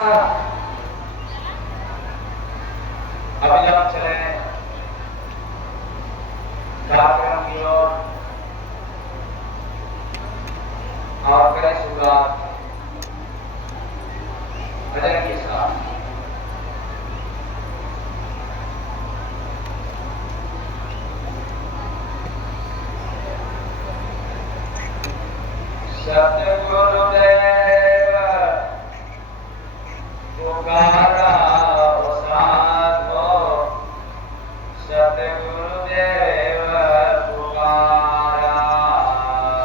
अभी जब हम चले कार्यक्रम की ओर और करें शुरुआत भजन के साथ। सतगुरुदेव पुकारा ओ साधो, सतगुरुदेव पुकारा,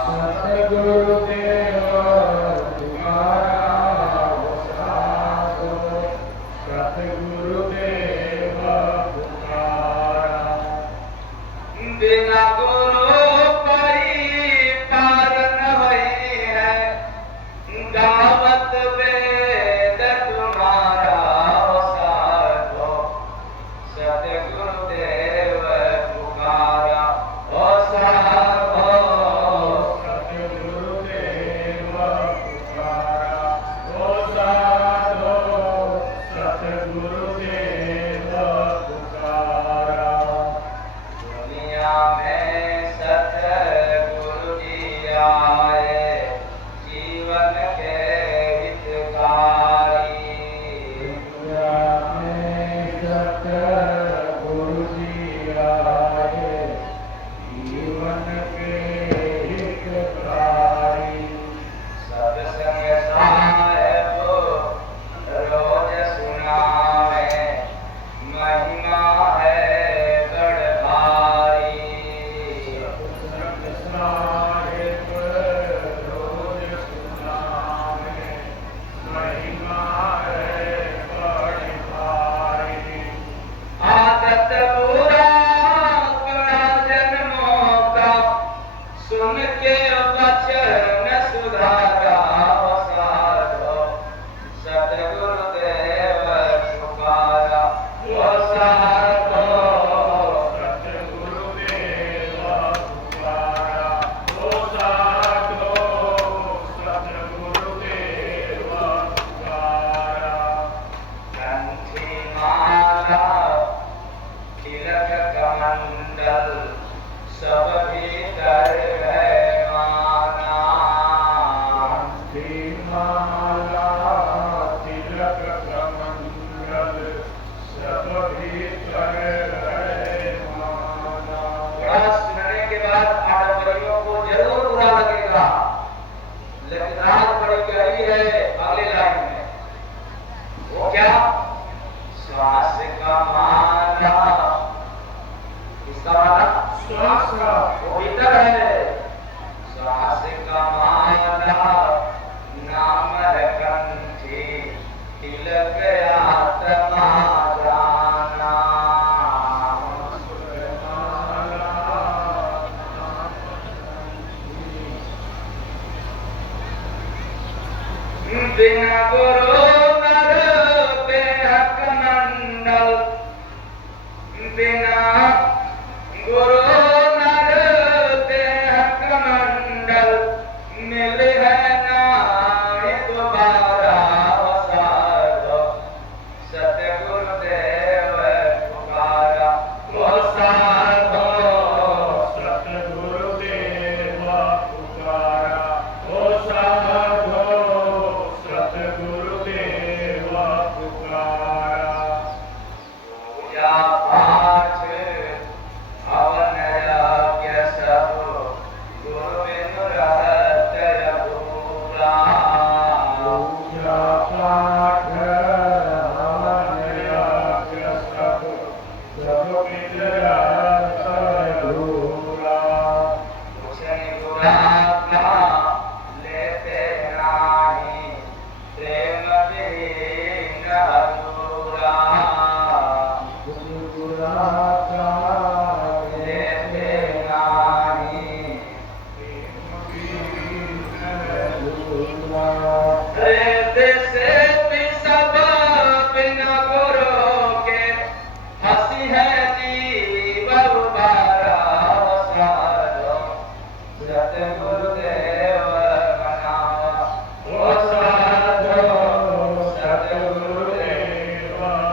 सतगुरुदेव पुकारा ओ साधो, सतगुरुदेव पुकारा। बिना गुरु परिपार न भई है, गावत वेद तुम्हारा ओ साधो, सतगुरुदेव पुकारा ओ साधो, सतगुरुदेव पुकारा ओ साधो, सतगुरुदेव पुकारा। दुनिया में सतगुरु जी आए, जीवन के हितकारी। दुनिया में सतगुरु जी आए, जीवन के हितकारी। सत्संग साहेब रोज सुनावे, महिमा है बड़ भारी। सत्संग साहिब रोज सुनावे, महिमा है बड़ी भारी। आदत बुरा अपना जन्मों का, सुन के वचन सुधारा ओ साधो, सतगुरुदेव पुकारा ओ साधो, सतगुरुदेव पुकारा ओ साधो, सतगुरुदेव पुकारा। कंठी माला तिलक कमंडल, सब भीतर है माना। माला तिलक कमंडल, सब भीतर है माना। थोड़ा सुनने के बाद आडम्बरियों को जरूर बुरा लगेगा, लेकिन रात बड़ी गहरी है अगले लाइन में। वो क्या? श्वास का माला, किसका माला? श्वास का वो भीतर है। श्वास का माला नाम है कंठी, तिलक आत्मा जाना। बिना गुरु नर बेहक मंडल, बिना गुरु नर बेहक मंडल, मिले है नाहि दोबारा ओ साधो, सतगुरुदेव पुकारा ओ साधो, सतगुरुदेव पुकारा ओ साधो, सतगुरुदेव पुकारा। पूजा पाठ हवन यज्ञ सब, गुरु बिनु रहत अधूरा। पूजा पाठ हवन यज्ञ सब, सब मिल रहत अधूरा। कुशन गुराज्ञा लेते नाही, प्रेम विहीन अधूरा। गुरुराजा लेते नाही, प्रेम वीर अधूरा। हृदय से करेगा पार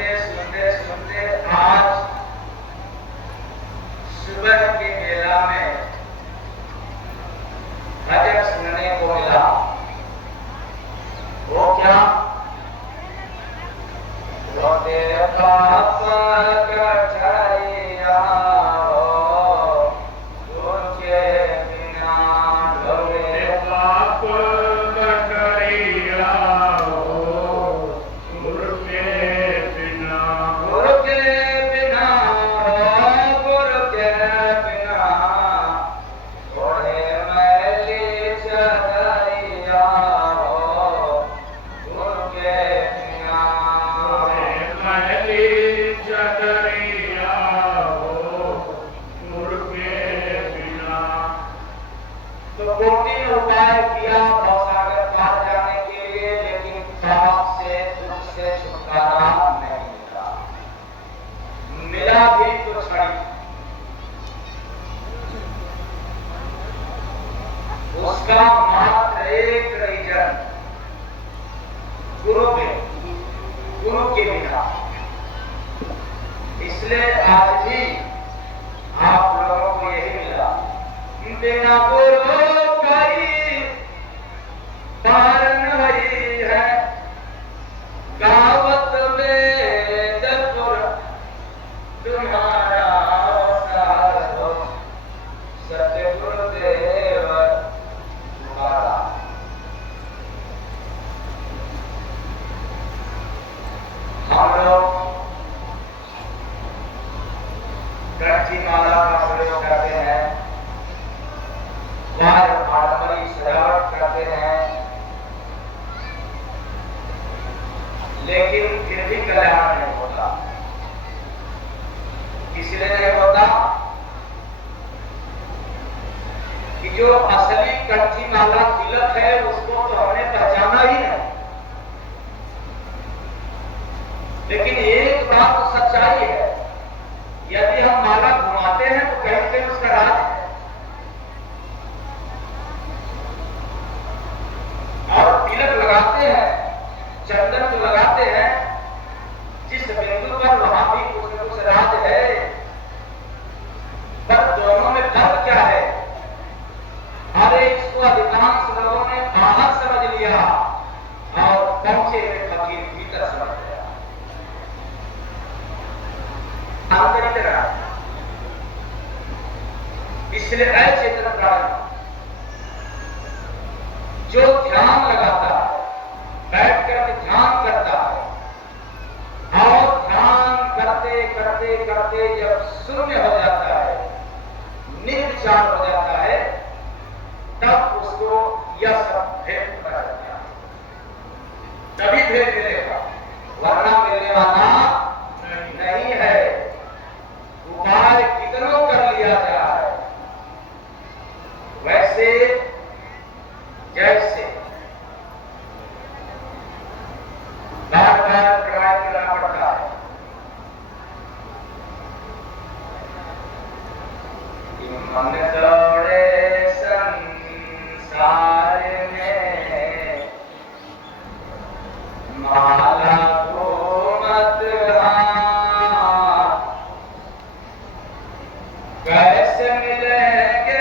सुनते सुनते सुनते आज सुबह के मेला में भजन सुनने को मिला। वो क्या? तेरे पाप कठरिया तुझे बिना ढोले पाप कठरिया गुरु के बिना गुरु के बिना गुरु के बिना थोड़े मैली चदरिया गुरु के बिना महली चदरिया गुरु के बिना। तो कोटि उपाय किया भवसागर पार जाने के लिए, लेकिन पाप से दुख से छुटकारा नहीं मिला। मिला भी तो क्षणिक। उसका मात्र एक रीजन गुरु के बिना। इसलिए आज भी आप लोगों को यही मिला, बिना गुरु कई पार नहीं है। गावत में जतुर तुम्हारा साधो सतगुरुदेव तुम्हारा। हम लोग कंठी माला का प्रयोग करते हैं, आडम्बरी सजावट करते हैं, लेकिन फिर भी कल्याण नहीं होता। इसलिए नहीं होता कि जो असली कंठी माला तिलक है उसको तो हमने पहचाना ही नहीं। लेकिन एक बात तो सच्चाई है, यदि हम माला घुमाते हैं तो कहीं कहीं उसका राज है। और तिलक लगाते हैं, चंदन जो लगाते हैं, जिस बिंदु पर वहां भी कुछ न कुछ राज है। पर दोनों में फर्क क्या है? अरे इसको अधिकांश लोगों ने बाहर समझ लिया और पहुंचे हुए फकीर भीतर समझ लिया। आंतरिक राज। इसलिए अचेतन प्राण जो ध्यान लगाता है, बैठ कर ध्यान करता है और ध्यान करते करते करते जब शून्य हो जाता है, निर्विचार हो जाता है, तब उसको यह सब भेद पता चलता है। तभी भेद मिलेगा, वरना मिलने वाला नहीं है। उपाय कितनों कर लिया जाए, वैसे जैसे बार बार ट्राई करना पड़ता है। मन दौड़े संसार में माला को मत कैसे मिलेंगे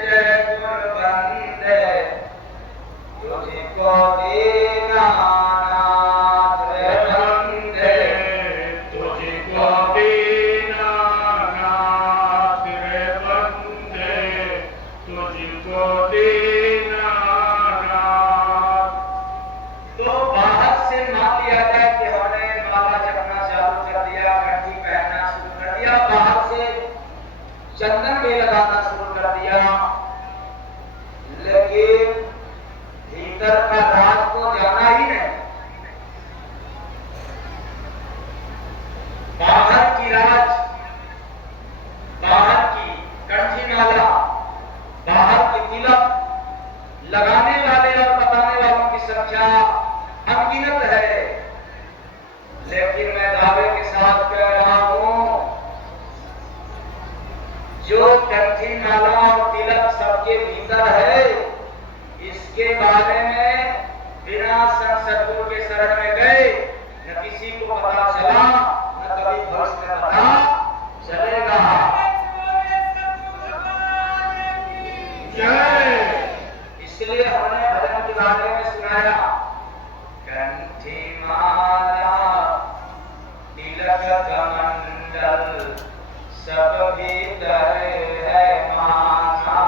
जय गुण बंदे तुझको दीना नाथ रे बंदे तुझको दीना नाथ रे बंदे तुझको दीना नाथ। तो बाहर से मान लिया जाए कि हमने माला जपना चालू कर दिया, कंठी पहनना शुरू कर दिया, बाहर से चंदन भी लगाना शुरू कर दिया, लेकिन भीतर का राज को जाना ही नहीं। बाहर की राज, बाहर की कंठी माला, बाहर की तिलक लगाने वाले और बताने वालों की संख्या अनगिनत है। लेकिन मैं दावे के साथ कह रहा हूं, जो कंठी माला और तिलक सबके भीतर है, इसके बारे में बिना सत्संग के शरण में गए न किसी किसी को पता चला न कभी भविष्य में पता चलेगा। इसलिए हमने भजन के बारे में सुनाया, कंठी माला तिलक कमंडल सब भीतर है माना।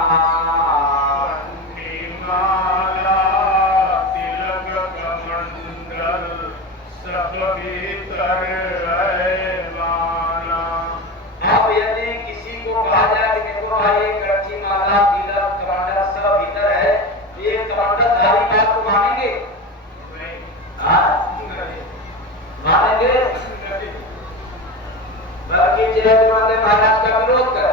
कंठी माला तिलक कमंडल सब भीतर है माना। अब यदि किसी को कहा जाए कि देखो भाई कंठी माला तिलक कमंडल सब भीतर है, तो ये कमंडलधारी बात को मानेंगे? मानेंगे? बल्कि जयदेव महाराज का विरोध कर,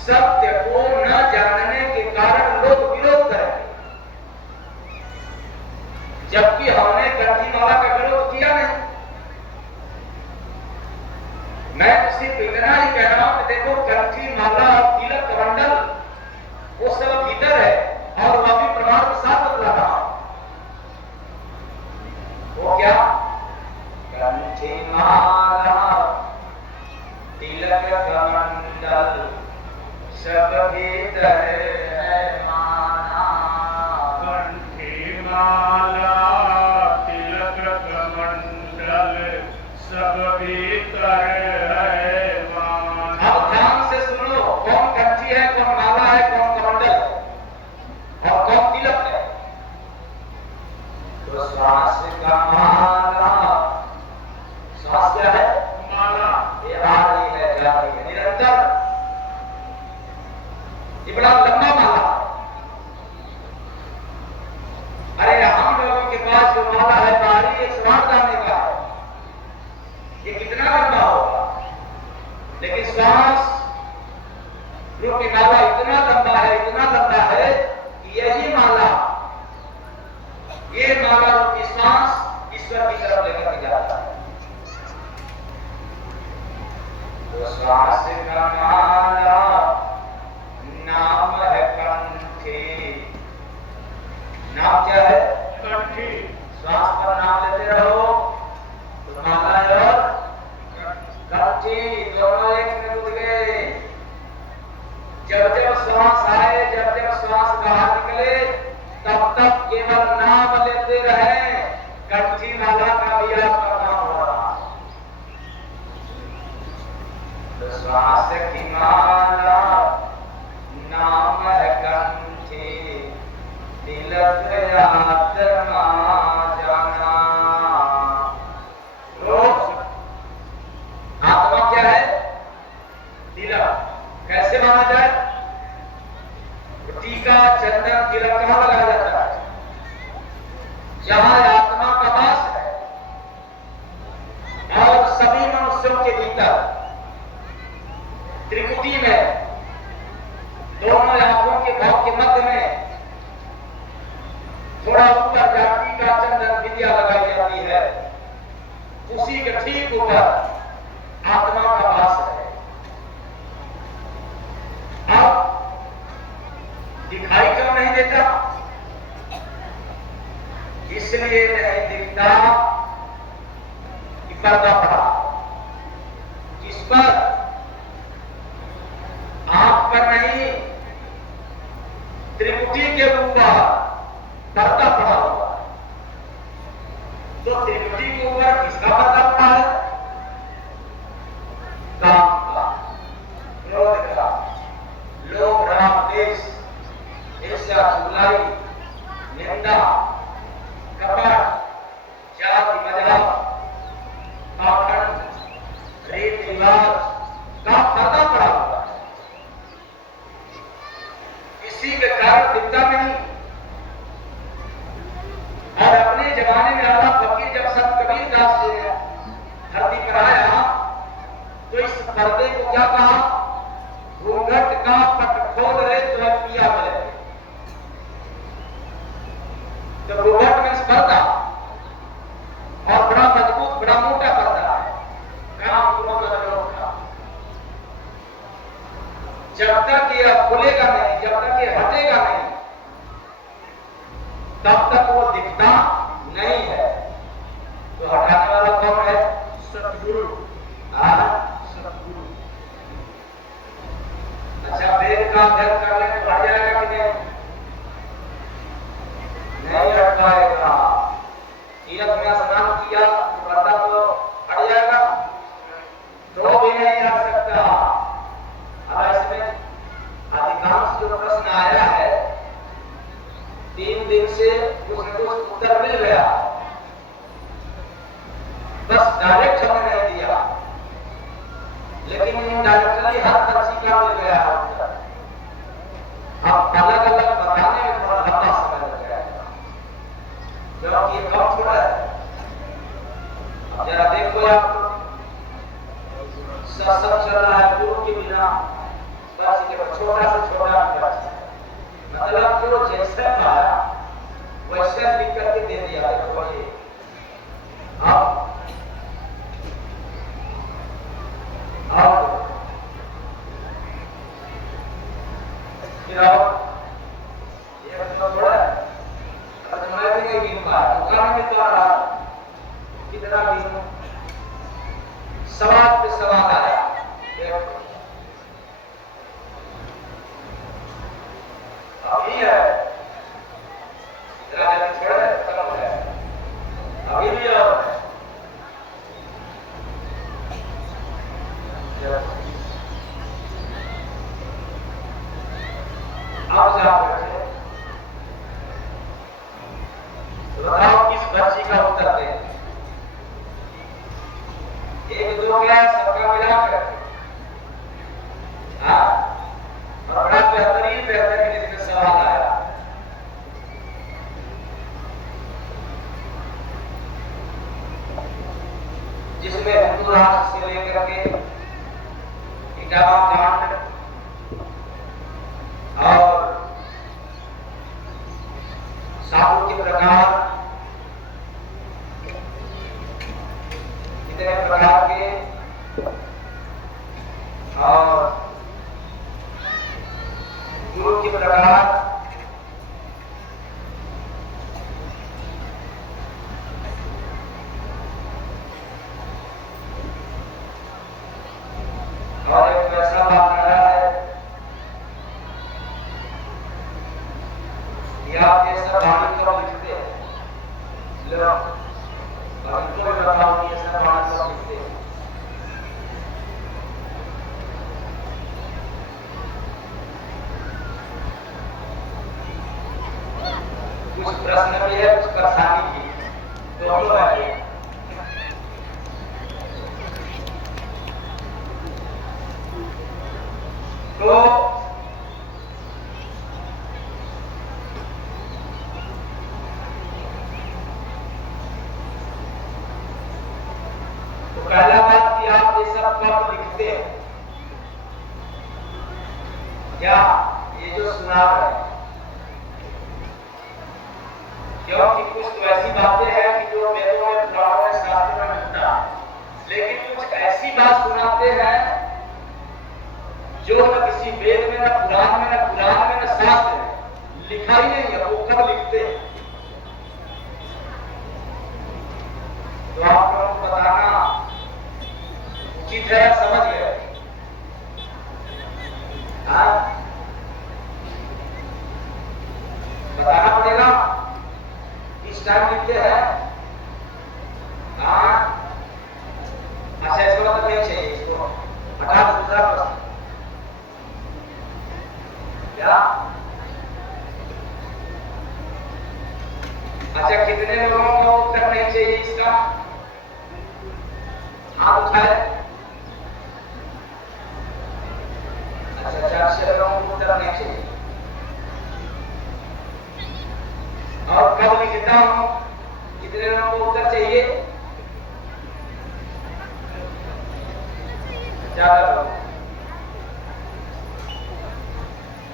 सत्य को न जानने के कारण लोग विरोध करेंगे, जबकि हमने कंठी माला का विरोध किया नहीं। मैं तो सिर्फ इतना ही कह रहा हूं कि देखो कंठी माला और तिलक कमंडल वो सब भीतर है, और वह भी प्रमाण के साथ बतला रहा हूं। वो क्या? कंठी माला तिलक कमंडल सब भीतर है माना। कंठी माला तिलक कमंडल सब भीतर है माना। अब ध्यान से सुनो, कौन कंठी है, कौन माला है, कौन कमंडल है और कौन तिलक है? तो श्वास का माला, श्वास क्या है? माला। ये आ रही है, जा रही है निरंतर, ये बड़ा लंबा माला। अरे हम लोगों के पास जो माला है बाहरी, एक श्वास डालने का है, ये कितना लंबा होगा, लेकिन श्वास रूपी माला इतना लंबा है, इतना लंबा है कि यही माला, ये माला रूपी श्वास ईश्वर की तरफ लेकर के जाता है। तो श्वास का माला नाम है कंठी। नाम क्या है? कंठी। श्वास पर नाम लेते रहो तो माला और कंठी दोनों एक में जुड़ गए। जब जब श्वास आए, जब जब श्वास बाहर निकले, तब तक केवल नाम लेते रहे, कंठी माला का भी आपका नाम हो रहा। तो श्वास की माला नाम है कंठी, तिलक आत्मा जाना। आत्मा क्या है? तिलक। कैसे माना जाए? टीका चंदन तिलक कहां लगाया जाता है? जहां आत्मा का वास है, और सभी मनुष्यों के भीतर त्रिकुटी में दोनों आंखों के भाव के मध्य में थोड़ा ऊपर जाति का चंदन विद्या लगाई जाती है, उसी के ठीक ऊपर आत्मा का वास है। अब दिखाई क्यों नहीं देता? इसलिए नहीं दिखता कि पर्दा पड़ा। किस पर? आंख पर नहीं, त्रिकुटी के ऊपर पर्दा पड़ा हुआ। तो त्रिकुटी के ऊपर किसका पर्दा पड़ा है? काम का, क्रोध का, लोभ, राग, द्वेष, ईर्ष्या, चुगलाई, निंदा, कपट, जाति मजहब, पाखंड, रीत रिवाज का पर्दा पड़ा हुआ है। इसी के कारण दिखता नहीं। और अपने जमाने में आला फकीर जब संत कबीरदास जी ने धरती पर आया, तो इस पर्दे को क्या कहा? घूंघट का पट खोल रे तो पिया मिले। तो घूंघट में पर्दा, और बड़ा मजबूत, बड़ा मोटा पर्दा है, काम क्रोध लोभ का। जब तक ये खुलेगा नहीं, जब तक ये हटेगा नहीं, तब तक वो दिखता नहीं है। तो हटाने वाला कौन है? सतगुरु। सतगुरु। अच्छा, वेद का अध्ययन कर लेंगे तो हट जाएगा कि नहीं? नहीं हट पाएगा। तीर्थ में स्नान किया पर्दा तो हट जाएगा? तो भी नहीं हट सकता। अब इसमें अधिकांश जो प्रश्न आया है 3 दिन से कुछ न कुछ उत्तर मिल गया, बस डायरेक्ट हमने नहीं दिया, लेकिन इनडायरेक्टली हर पर्ची का मिल गया है उत्तर। अब अलग अलग बताने में थोड़ा लंबा समय लग जाएगा, क्योंकि ये कम थोड़ा है। अब जरा देखो आप, सत्संग चल रहा है गुरु के बिना, बस ये छोटा से छोटा पर्ची, मतलब जो जैसे आया वैसे लिख करके दे दिया। देखो ये अब फिर ये थोड़ा मैं भी नहीं गिन पाया, दुकान में तो रहा कितना गिनूं, सवाल पे सवाल आया। अभी है इतना जल्दी छोड़ खत्म है, अभी भी और आप जाओ तो बताओ किस पर्ची का उत्तर दें? 1 2 क्या सबका मिलाकर, और बड़ा बेहतरीन इसमें सवाल आया। जिसमें हिंदू राष्ट्र से लेकर के 51 कांड और साधु के प्रकार, कितने प्रकार के, और गुरु के प्रकार, और एक ऐसा बात रहा है कि आप ये सब वाणी क्यों लिखते हैं? उनको भी बताओ कि ये सब वाणी क्यों लिखते हैं? कुछ प्रश्न भी है, कुछ परेशानी भी है, दोनों है। तो पहला बात कि आप ये सब कब लिखते हैं? क्या ये जो सुना है, क्योंकि कुछ तो ऐसी बातें हैं कि जो वेदों में, पुराणों में, शास्त्रों में मिलता, लेकिन कुछ ऐसी बात सुनाते हैं जो न किसी वेद में, न पुराण में, न शास्त्र में लिखा ही नहीं है, वो कब लिखते हैं? तो आप लोगों को बताना उचित है, समझ गए? बताना पड़ेगा इस टाइम लिखते हैं। अच्छा, इसको मतलब नहीं चाहिए, इसको हटा दो। दूसरा प्रश्न क्या? अच्छा, कितने लोगों को उत्तर नहीं चाहिए इसका? हाथ उठाए। अच्छा, 4 लोगों को उत्तर नहीं चाहिए। और कब लिखता हूं? कितने लोगों को उत्तर चाहिए? ज्यादा लोग।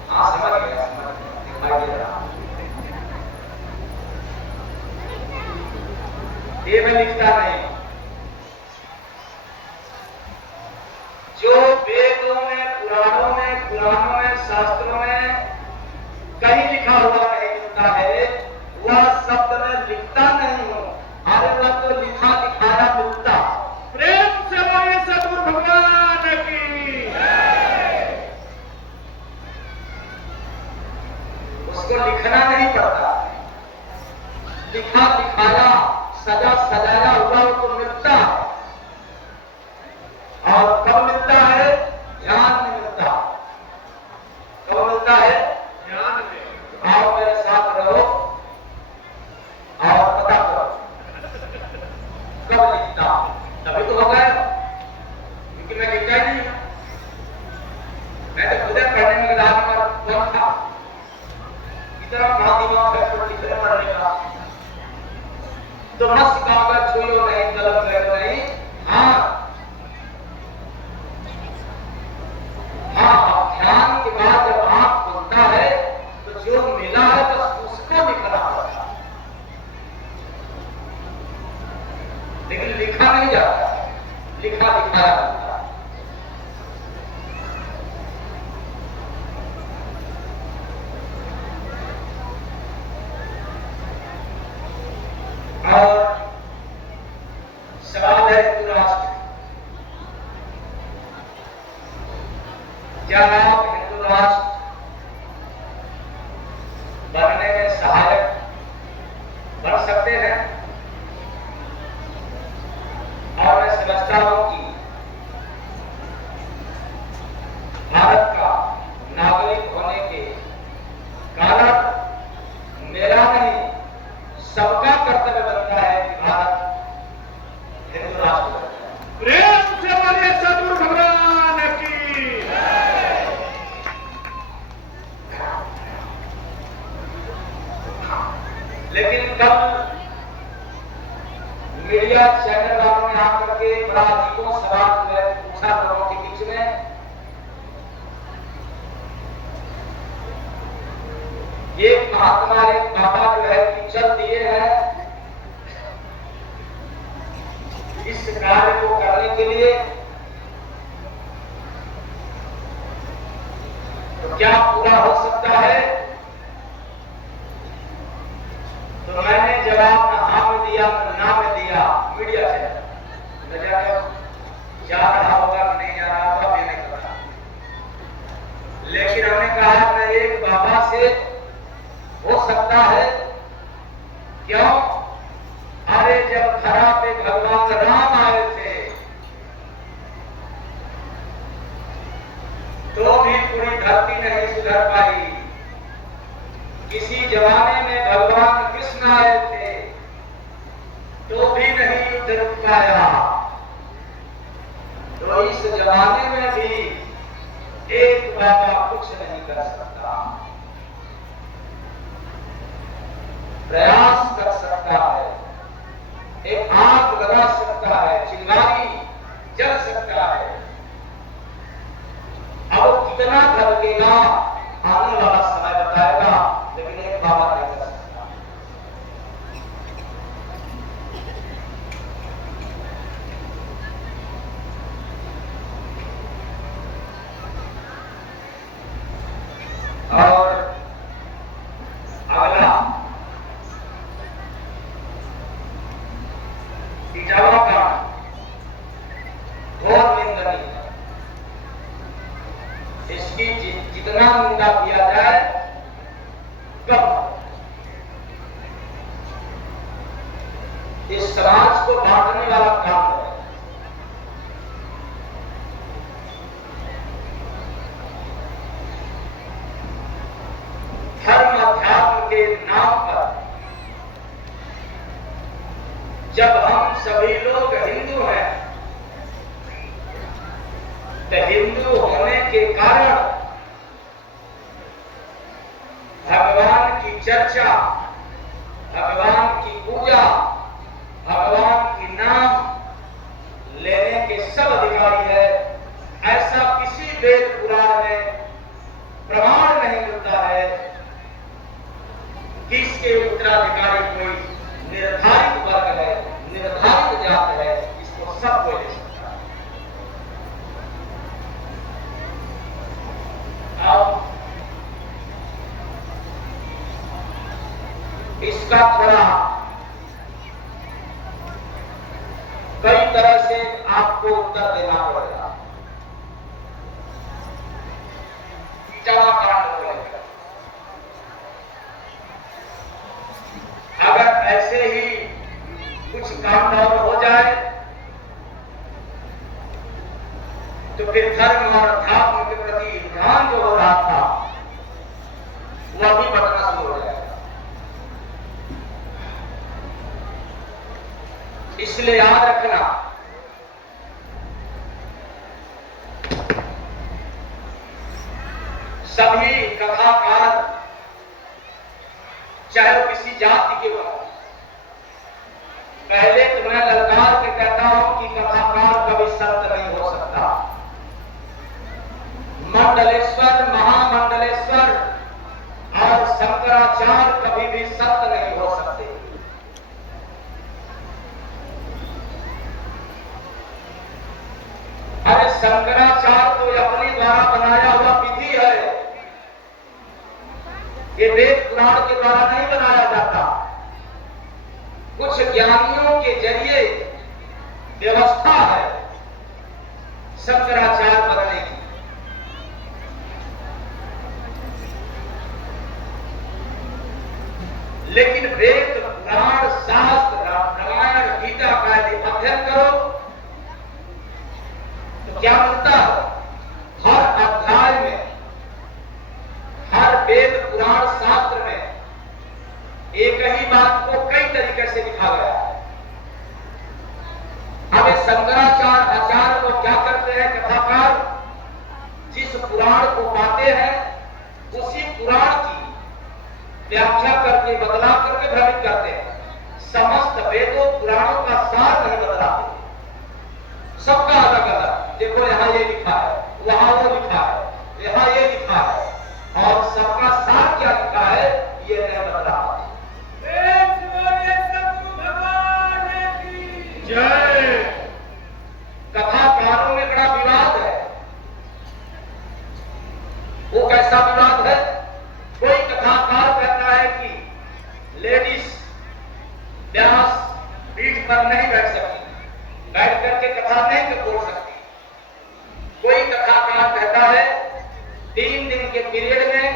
हाँ, समझ गया, दिखाई दे रहा। ये मैं लिखता नहीं। जो वेदों में, पुराणों में, शास्त्रों में कहीं लिखा हुआ नहीं मिलता है, वह शब्द में लिखता नहीं हूं। अरे वह तो लिखा लिखाया, सजा सजाया हुआ वो तो मिलता है। और कब मिलता है? ध्यान में मिलता है। कब मिलता है? ध्यान में। आओ मेरे साथ रहो और पता करो कब लिखता, तभी तो हो गया। क्योंकि मैं लिखता ही नहीं, मैं तो खुद पढ़ने में लगा कौन था, इतना दिमाग है तो लिखने पढ़ने का। तो मस्त कागज छुइयो नहीं, कलम करो नहीं। हाँ हाँ, ध्यान के बाद जब आंख खुलता है तो जो मिला है बस उसको लिखना पड़ता है, लेकिन लिखा नहीं जाता, लिखा लिखाया जाता है। और सवाल है हिंदू राष्ट्र, क्या आप हिंदू राष्ट्र बनने में सहायक बन सकते हैं? और मैं समझता हूं कि भारत का नागरिक होने के कारण मेरा नहीं सबका कर्तव्य बनता है कि भारत हिंदू राष्ट्र बने। प्रेम से बोलिए सद्गुरु भगवान की। लेकिन कल मीडिया चैनल वालों ने आकर के बड़ा अजीबो सवाल पूछा लोगों के बीच में। ये महात्मा एक बाबा जो है कि चल दिए हैं इस कार्य को करने के लिए, तो क्या पूरा हो सकता है? तो मैंने जवाब न हाँ में दिया न ना में दिया मीडिया से। मैं जा रहा होगा कि नहीं जा रहा होगा ये नहीं पता, लेकिन हमने कहा मैं एक बाबा से हो सकता है। क्यों? अरे जब धरा पे भगवान राम आए थे तो भी पूरी धरती नहीं सुधर पाई। किसी जमाने में भगवान कृष्ण आए थे तो भी नहीं युद्ध रुक पाया। तो इस जमाने में भी एक बाबा कुछ नहीं कर सकता, प्रयास कर सकता है, एक आग लगा सकता है, चिंगारी जल सकता है। अब कितना धड़केगा आने वाला समय बताएगा, लेकिन एक बाबा नहीं कर सकता। और अगला इजावा का घोर निंदनीय है। इसकी जितना निंदा किया जाए कम। इस समाज को बांटने वाला काम है। धर्म अध्यात्म के नाम पर जब हम सभी लोग हिंदू हैं तो हिंदू होने के कारण भगवान की चर्चा, भगवान की पूजा, भगवान की नाम लेने के सब अधिकारी है। ऐसा किसी वेद पुराण में प्रमाण नहीं मिलता है कि इसके उत्तराधिकारी कोई निर्धारित वर्ग है, निर्धारित जात है, इसको सब कोई ले सकता है। अब इसका थोड़ा कई तरह से आपको उत्तर देना पड़ेगा। इजावा कांड को लेकर अगर ऐसे ही काउंटडाउन हो जाए तो फिर धर्म और अध्यात्म के प्रति ध्यान जो हो रहा था वह भी बढ़ना शुरू हो जाएगा। इसलिए याद रखना, सभी कथाकार चाहे वो किसी जाति के हो, पहले तो मैं ललकार के कहता हूं कि कथाकार कभी सत्य नहीं हो सकता। मंडलेश्वर, महामंडलेश्वर और शंकराचार्य कभी भी सत्य नहीं हो सकते। अरे शंकराचार्य तो अपने द्वारा बनाया हुआ विधि है, ये वेद पुराण के द्वारा नहीं बनाया जाता। कुछ ज्ञानियों के जरिए व्यवस्था है शंकराचार्य बनने की। लेकिन वेद पुराण शास्त्र रामायण गीता का यदि अध्ययन करो तो क्या मिलता है? हर अध्याय में, हर वेद पुराण शास्त्र में एक ही बात को कई तरीके से लिखा गया है। अब शंकराचार्य आचार्य को क्या करते हैं कथाकार? जिस पुराण को पाते हैं उसी पुराण की व्याख्या करके, बदला करके भ्रमित करते हैं। समस्त वेदों पुराणों का सार नहीं बदलाते, सबका अलग अलग। देखो यहाँ ये लिखा है, वहां वो लिखा है, यहाँ ये लिखा है, और सबका सार क्या लिखा है ये नहीं बदला। जय। कथाकारों में बड़ा विवाद है। वो कैसा विवाद है? कोई कथाकार कहता है कि लेडीज व्यास पीठ पर नहीं बैठ सकती, बैठ करके कथा नहीं बोल सकती। कोई कथाकार कहता है 3 दिन के पीरियड में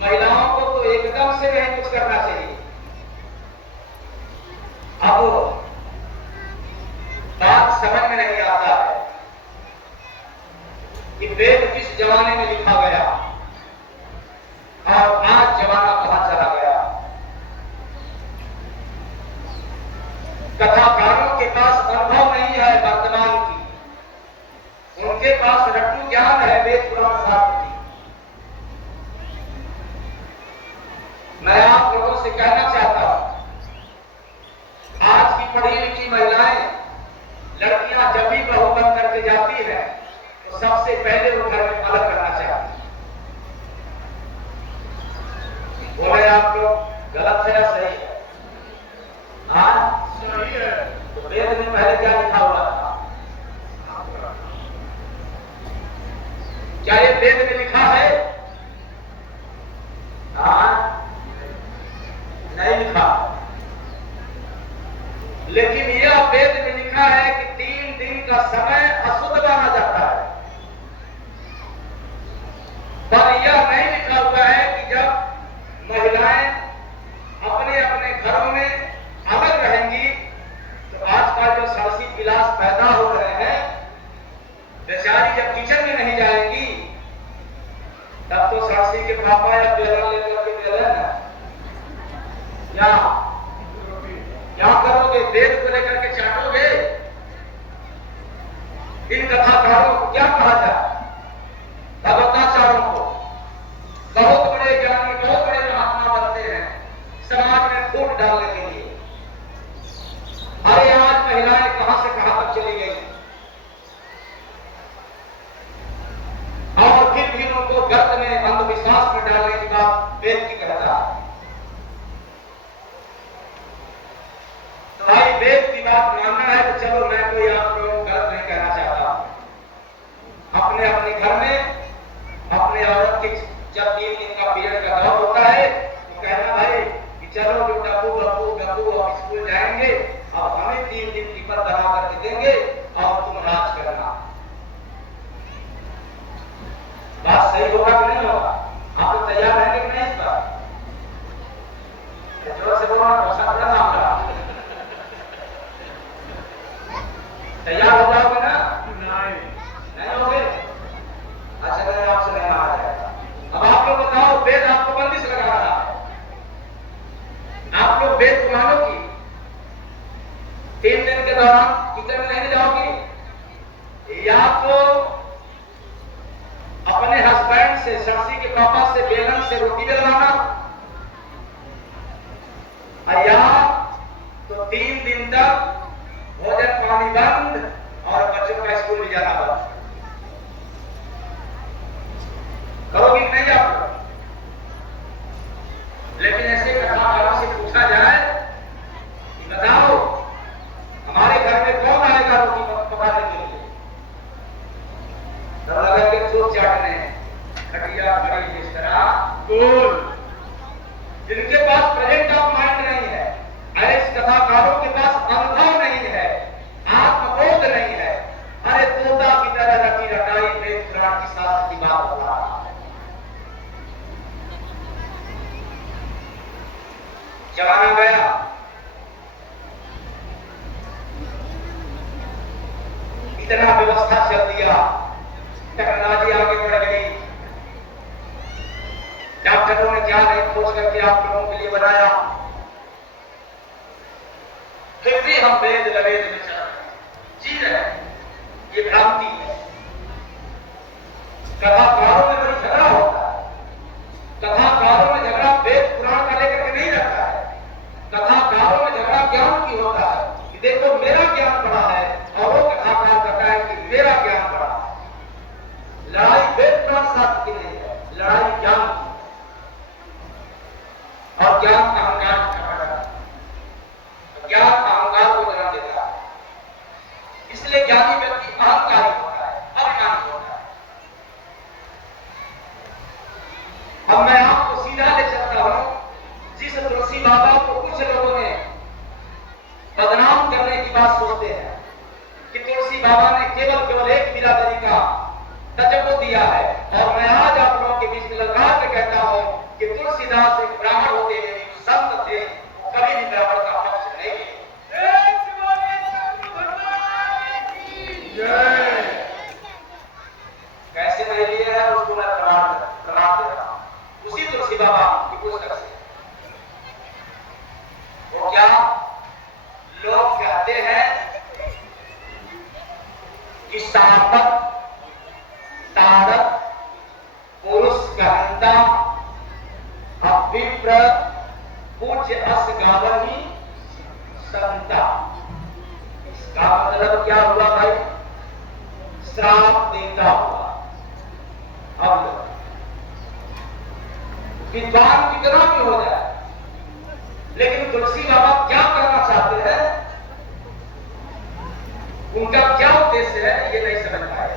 महिलाओं को तो एकदम से नहीं कुछ करना चाहिए। अब बात समझ में नहीं आता है कि वेद किस जमाने में लिखा गया और आज जमाना कहां चला गया। कथाकारों के पास अनुभव नहीं है वर्तमान की, उनके पास रट्टू ज्ञान है वेद पुराण शास्त्र की। मैं आप लोगों से कहना चाहता हूं, आज की पढ़ी लिखी महिलाएं, लड़कियां जब भी बहू बन करके जाती है तो सबसे पहले वो घर में अलग करना चाहती है। बोले आप लोग गलत है या सही है? हाँ सही है। तो वेद में पहले क्या लिखा हुआ था? क्या ये वेद में लिखा है? हाँ नहीं लिखा। लेकिन यह वेद में लिखा है कि 3 दिन का समय अशुद्ध माना जाता है, पर यह नहीं लिखा हुआ है कि जब महिलाएं अपने अपने घरों में अलग रहेंगी तो आजकल जो सरसी विलास पैदा हो रहे हैं, बेचारी जब किचन में नहीं जाएंगी तब तो सरसी के पापा या बेलन लेकर के बेलन क्या करोगे? वेद को लेकर के चाटोगे? इन कथाकारों को क्या कहा जाए? भगवताचार्यों को बहुत बड़े ज्ञानी, बहुत बड़े महात्मा बनते हैं समाज में फूट डालने के लिए। अरे आज महिलाएं कहां से कहां तक चली गई और फिर भी उनको गर्त में, अंधविश्वास में डालने की बात वेद की कहता है। भाई वेद की बात मानना है तो चलो, मैं कोई आप लोगों को गलत नहीं कहना चाहता। अपने अपने घर में अपने औरत के जब 3 दिन का पीरियड का दौर होता है तो कहना भाई कि चलो जो डब्बू बब्बू गब्बू अब स्कूल जाएंगे, अब हमें 3 दिन टिकट बना करके देंगे और तुम राज करना। बात सही होगा कि नहीं होगा? आप लोग तैयार रहेंगे कि नहीं इस बार? जोर से बोलो ना, भाषा बड़ा नाम रहा। 3 दिन के दौरान किचन में नहीं जाओगी, या तो अपने हस्बैंड से, शशि के पापा से बेलन से रोटी बेलवाना, या तो 3 दिन तक भोजन पानी बंद और बच्चों का स्कूल भी जाना बंद। करोगी नहीं आप? लेकिन ऐसे कथाकारों से पूछा जाए कि बताओ हमारे घर में कौन आएगा रोटी पकाने के लिए, तो लगा के चोट चाटने खटिया खड़ी जिस तरह जिनके पास प्रेजेंट ऑफ माइंड नहीं है, ऐसे कथाकारों के पास अनुभव नहीं है, आत्मबोध नहीं है, अरे तोता की तरह रटी रटाई में पुराण की शास्त्र की बात हो रहा है। जमाना गया, इतना व्यवस्था चल दिया, टेक्नोलॉजी आगे बढ़ गई, डॉक्टरों ने क्या नहीं खोज करके आप लोगों के लिए बनाया, फिर भी हम वेद लवेद में चल रहे जी रहे, ये भ्रांति है। कथाकारों में बड़ी झगड़ा होता है, कथाकारों में झगड़ा वेद पुराण का लेकर के नहीं रहता है, कथाकारों में झगड़ा ज्ञान की होता है कि देखो मेरा ज्ञान बड़ा है, और वो कथाकार कहता है कि मेरा ज्ञान बड़ा है। लड़ाई वेद पुराण शास्त्र की नहीं है, लड़ाई ज्ञान की, और ज्ञान अहंकार का है, ज्ञान अहंकार को जन्म देता है, इसलिए ज्ञानी व्यक्ति अहंकारी होता है, अभिमानी होता है। अब मैं आपको सीधा ले सकता हूं, जिस तुलसी बाबा को कुछ लोगों ने बदनाम करने की बात सोचते हैं कि तुलसी बाबा ने केवल एक बिरादरी का तजर्बा दिया है, और मैं आज आप लोगों के बीच में ललकार के कहता हूं कि तुलसीदास एक ब्राह्मण होते हुए भी संत थे, कभी भी ब्राह्मण का पक्ष नहीं लिए। कैसे नहीं लिए है उसको मैं प्रमाण दे रहा हूं, उसी तुलसी बाबा की पुस्तक से। वो क्या लोग कहते हैं कि सापत तारक पुरुष कहता अभिप्र पूज्य अस गावही संता। इसका मतलब क्या हुआ भाई? श्राप देता हुआ। अब विद्वान कितना भी हो जाए, लेकिन तुलसी बाबा क्या करना चाहते हैं, उनका क्या उद्देश्य है, ये नहीं समझ पाए।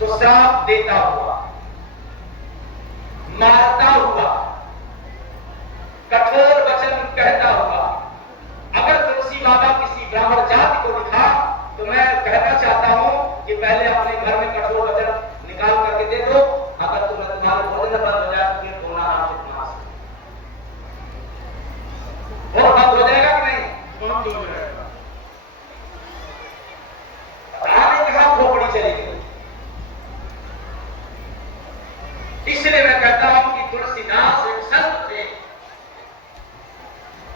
तो श्राप देता हुआ, मारता हुआ, कठोर वचन कहता हुआ। अगर तुलसी बाबा किसी ब्राह्मण जाति को लिखा तो मैं कहना चाहता हूं कि पहले अपने घर में कठोर वचन निकाल करके दे दो। अगर तुम्हारा भोजन बंद हो जाए तो फिर बोलना आप वो बंद हो जाएगा कि नहीं? बंद हो जाएगा। कहां खोपड़ी चली गई। इसलिए मैं कहता हूं कि तुलसीदास एक संत थे,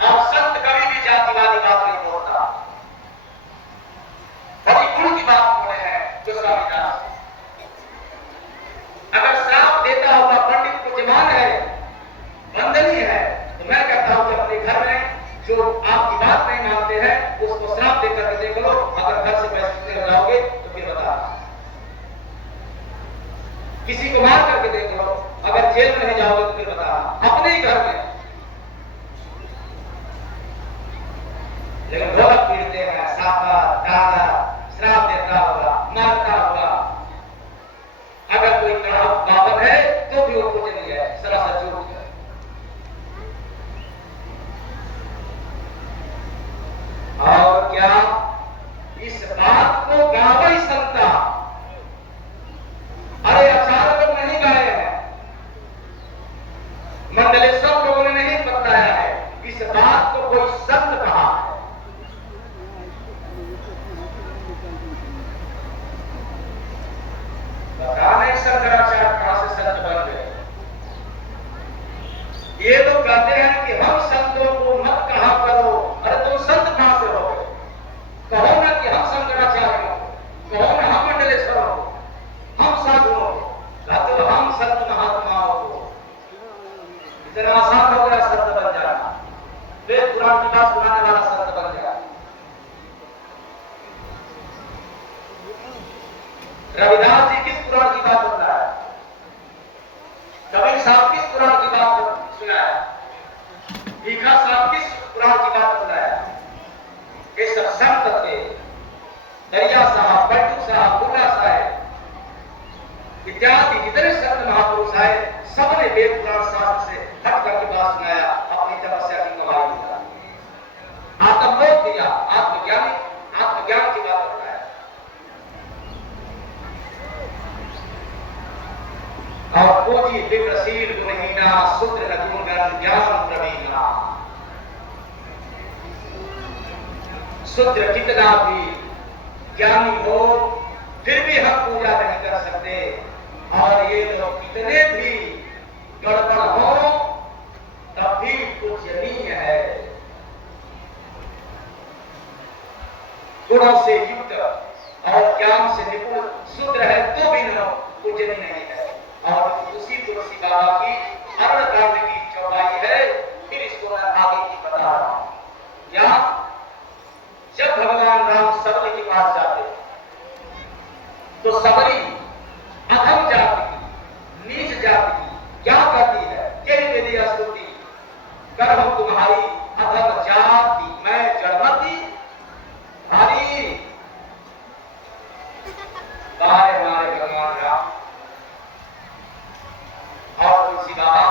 और संत कभी भी जातिवादी बात नहीं बोलता, बड़ी गुण की बात बोले हैं जो स्वामीदास। अगर श्राप देता हुआ पंडित को जमान है, वंदनीय है, तो मैं कहता हूं कि अपने घर में जो आपकी बात नहीं मानते हैं उसको श्राप देकर के देख लो। अगर घर से पैसे हो जाओगे तो फिर बता, किसी को मार करके देख लो, अगर जेल में नहीं जाओगे तो फिर बता, अपने ही घर में। लेकिन ढोलक पीटते हैं, सापा दादा श्राप देता होगा, मारता होगा। अगर कोई पावन है तो भी वो पूजनीय है, सरासर झूठ है। और क्या इस बात को गावई संता, अरे अचार लोग नहीं गाए हैं, मंडलेश्वर लोगों ने नहीं बताया है, इस बात को कोई संत कहा है। पता नहीं शंकराचार्य कहां से संत बन गए। ये तो कहते हैं कि हम संतों को मत कहा करो, अरे तुम संत साहब, बुल्ला साहब इत्यादि जितने संत महापुरुष आए, सबने वेद पुराण शास्त्र से हट करके बात सुनाया, अपनी तपस्या की कमाई दिया, आत्मबोध दिया, आत्मज्ञान की बात बताया। और पूजी विप्रशील गुणहीना शूद्र नगुणगण ज्ञान प्रवीणा। शूद्र कितना भी ज्ञानी हो फिर भी हम पूजा नहीं कर सकते, और ये लोग कितने भी गड़बड़ हो तब भी पूजनीय है। गुणों से युक्त और ज्ञान से निपुण शूद्र है तो भी पूजनीय नहीं है। और उसी तुलसी बाबा की अरणकांड की चौपाई है, फिर इसको मैं आगे की बता रहा हूं। या जब भगवान राम सबरी के पास जाते तो सबरी अधम जाति की, नीच जाति की क्या कहती है, यही मेरी स्तुति कर हम तुम्हारी अधम जाति, मैं जड़मती भारी। बाहर हमारे भगवान राम और तुलसी बाबा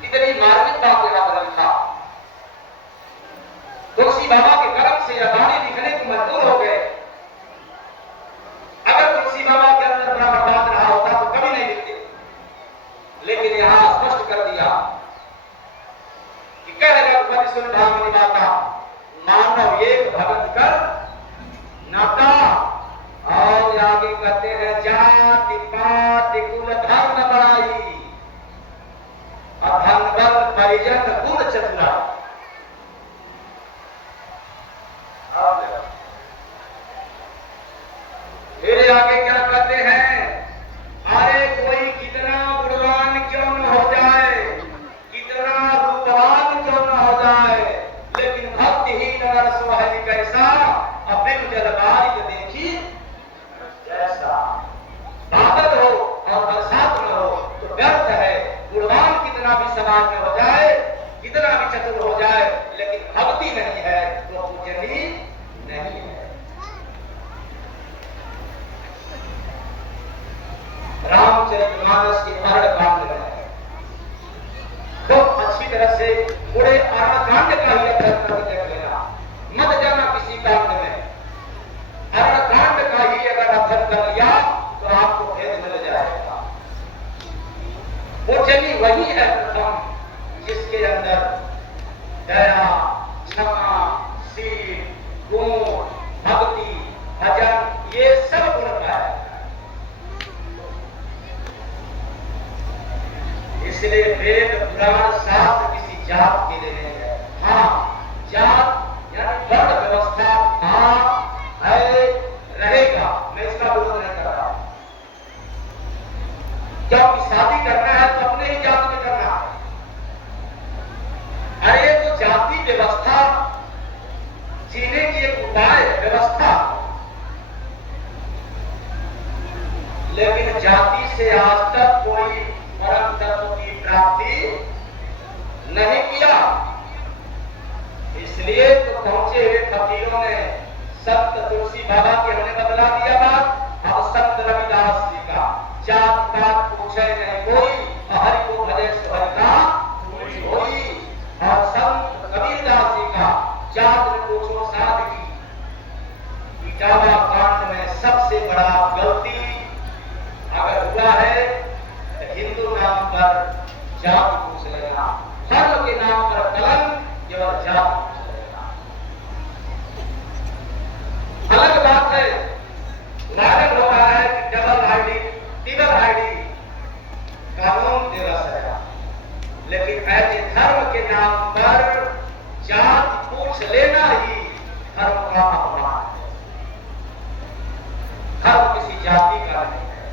कितनी मार्मिक बात यहां पर लिखा। तुलसी बाबा के कर्म से अबानी लिखने को मजबूर हो गए। अगर तुलसी बाबा के अंदर ब्रह्मवाद रहा होता तो कभी नहीं लिखते, लेकिन यहां स्पष्ट कर दिया कि कह रघुपति सुन भामिनी माता, मानव एक भगत कर नाता। और आगे कहते हैं जाति पाति कुल धर्म बड़ाई, अधन बल परिजन गुण चतुरा। फिर आगे क्या कहते हैं, अरे कोई कितना गुणवान क्यों न हो जाए, कितना रूपवान क्यों न हो जाए, लेकिन भक्तिहीन नर सोहनी कैसा, अबिन जलवारी देखी जैसा। बादल हो और बरसात न हो तो व्यर्थ है। गुणवान कितना भी समाज में हो जाए, कितना भी चतुर हो जाए, लेकिन भक्ति नहीं है तो पूजनीय नहीं है। रामचरितमानस के अरणकांड में तो अच्छी तरह से पूरे अरणकांड का ही अध्ययन करके देख लेना, मत जाना किसी कांड में। अरणकांड का ही अगर अध्ययन कर लिया तो आपको भेद मिल जाएगा। पूजनीय वही है प्रथम जिसके अंदर दया, क्षमा, शील, गुण, भक्ति, भजन ये सब गुण पाए। इसलिए वेद पुराण शास्त्र किसी जात के लिए नहीं है। हाँ, जात यानी वर्ण व्यवस्था है, रहेगा, मैं इसका विरोध नहीं कर रहा। जब शादी करना है तो अपने ही जात में करना है। अरे तो जाति व्यवस्था जीने की एक उपाय व्यवस्था, लेकिन जाति से आज तक कोई परम तत्व की प्राप्ति नहीं किया। इसलिए तो पहुंचे हुए फकीरों ने संत तुलसी बाबा के हमने बदला दिया बात। अब संत रविदास जी का जात पात पूछे नहीं कोई, हरि को भजे सो हरि का कोई। और संत कबीरदास जी का जात में पूछो सादगी। इटावा कांड में सबसे बड़ा गलती अगर हुआ है तो हिंदू नाम पर जात पूछ लेना, धर्म के नाम पर कलंक केवल जात पूछ लेना। अलग बात है, नाटक हो रहा है कि डबल आईडी, ट्रिपल आईडी कानून दिवस है, लेकिन ऐसे धर्म के नाम पर जात पूछ लेना ही धर्म का अपमान है। धर्म किसी जाति का नहीं है।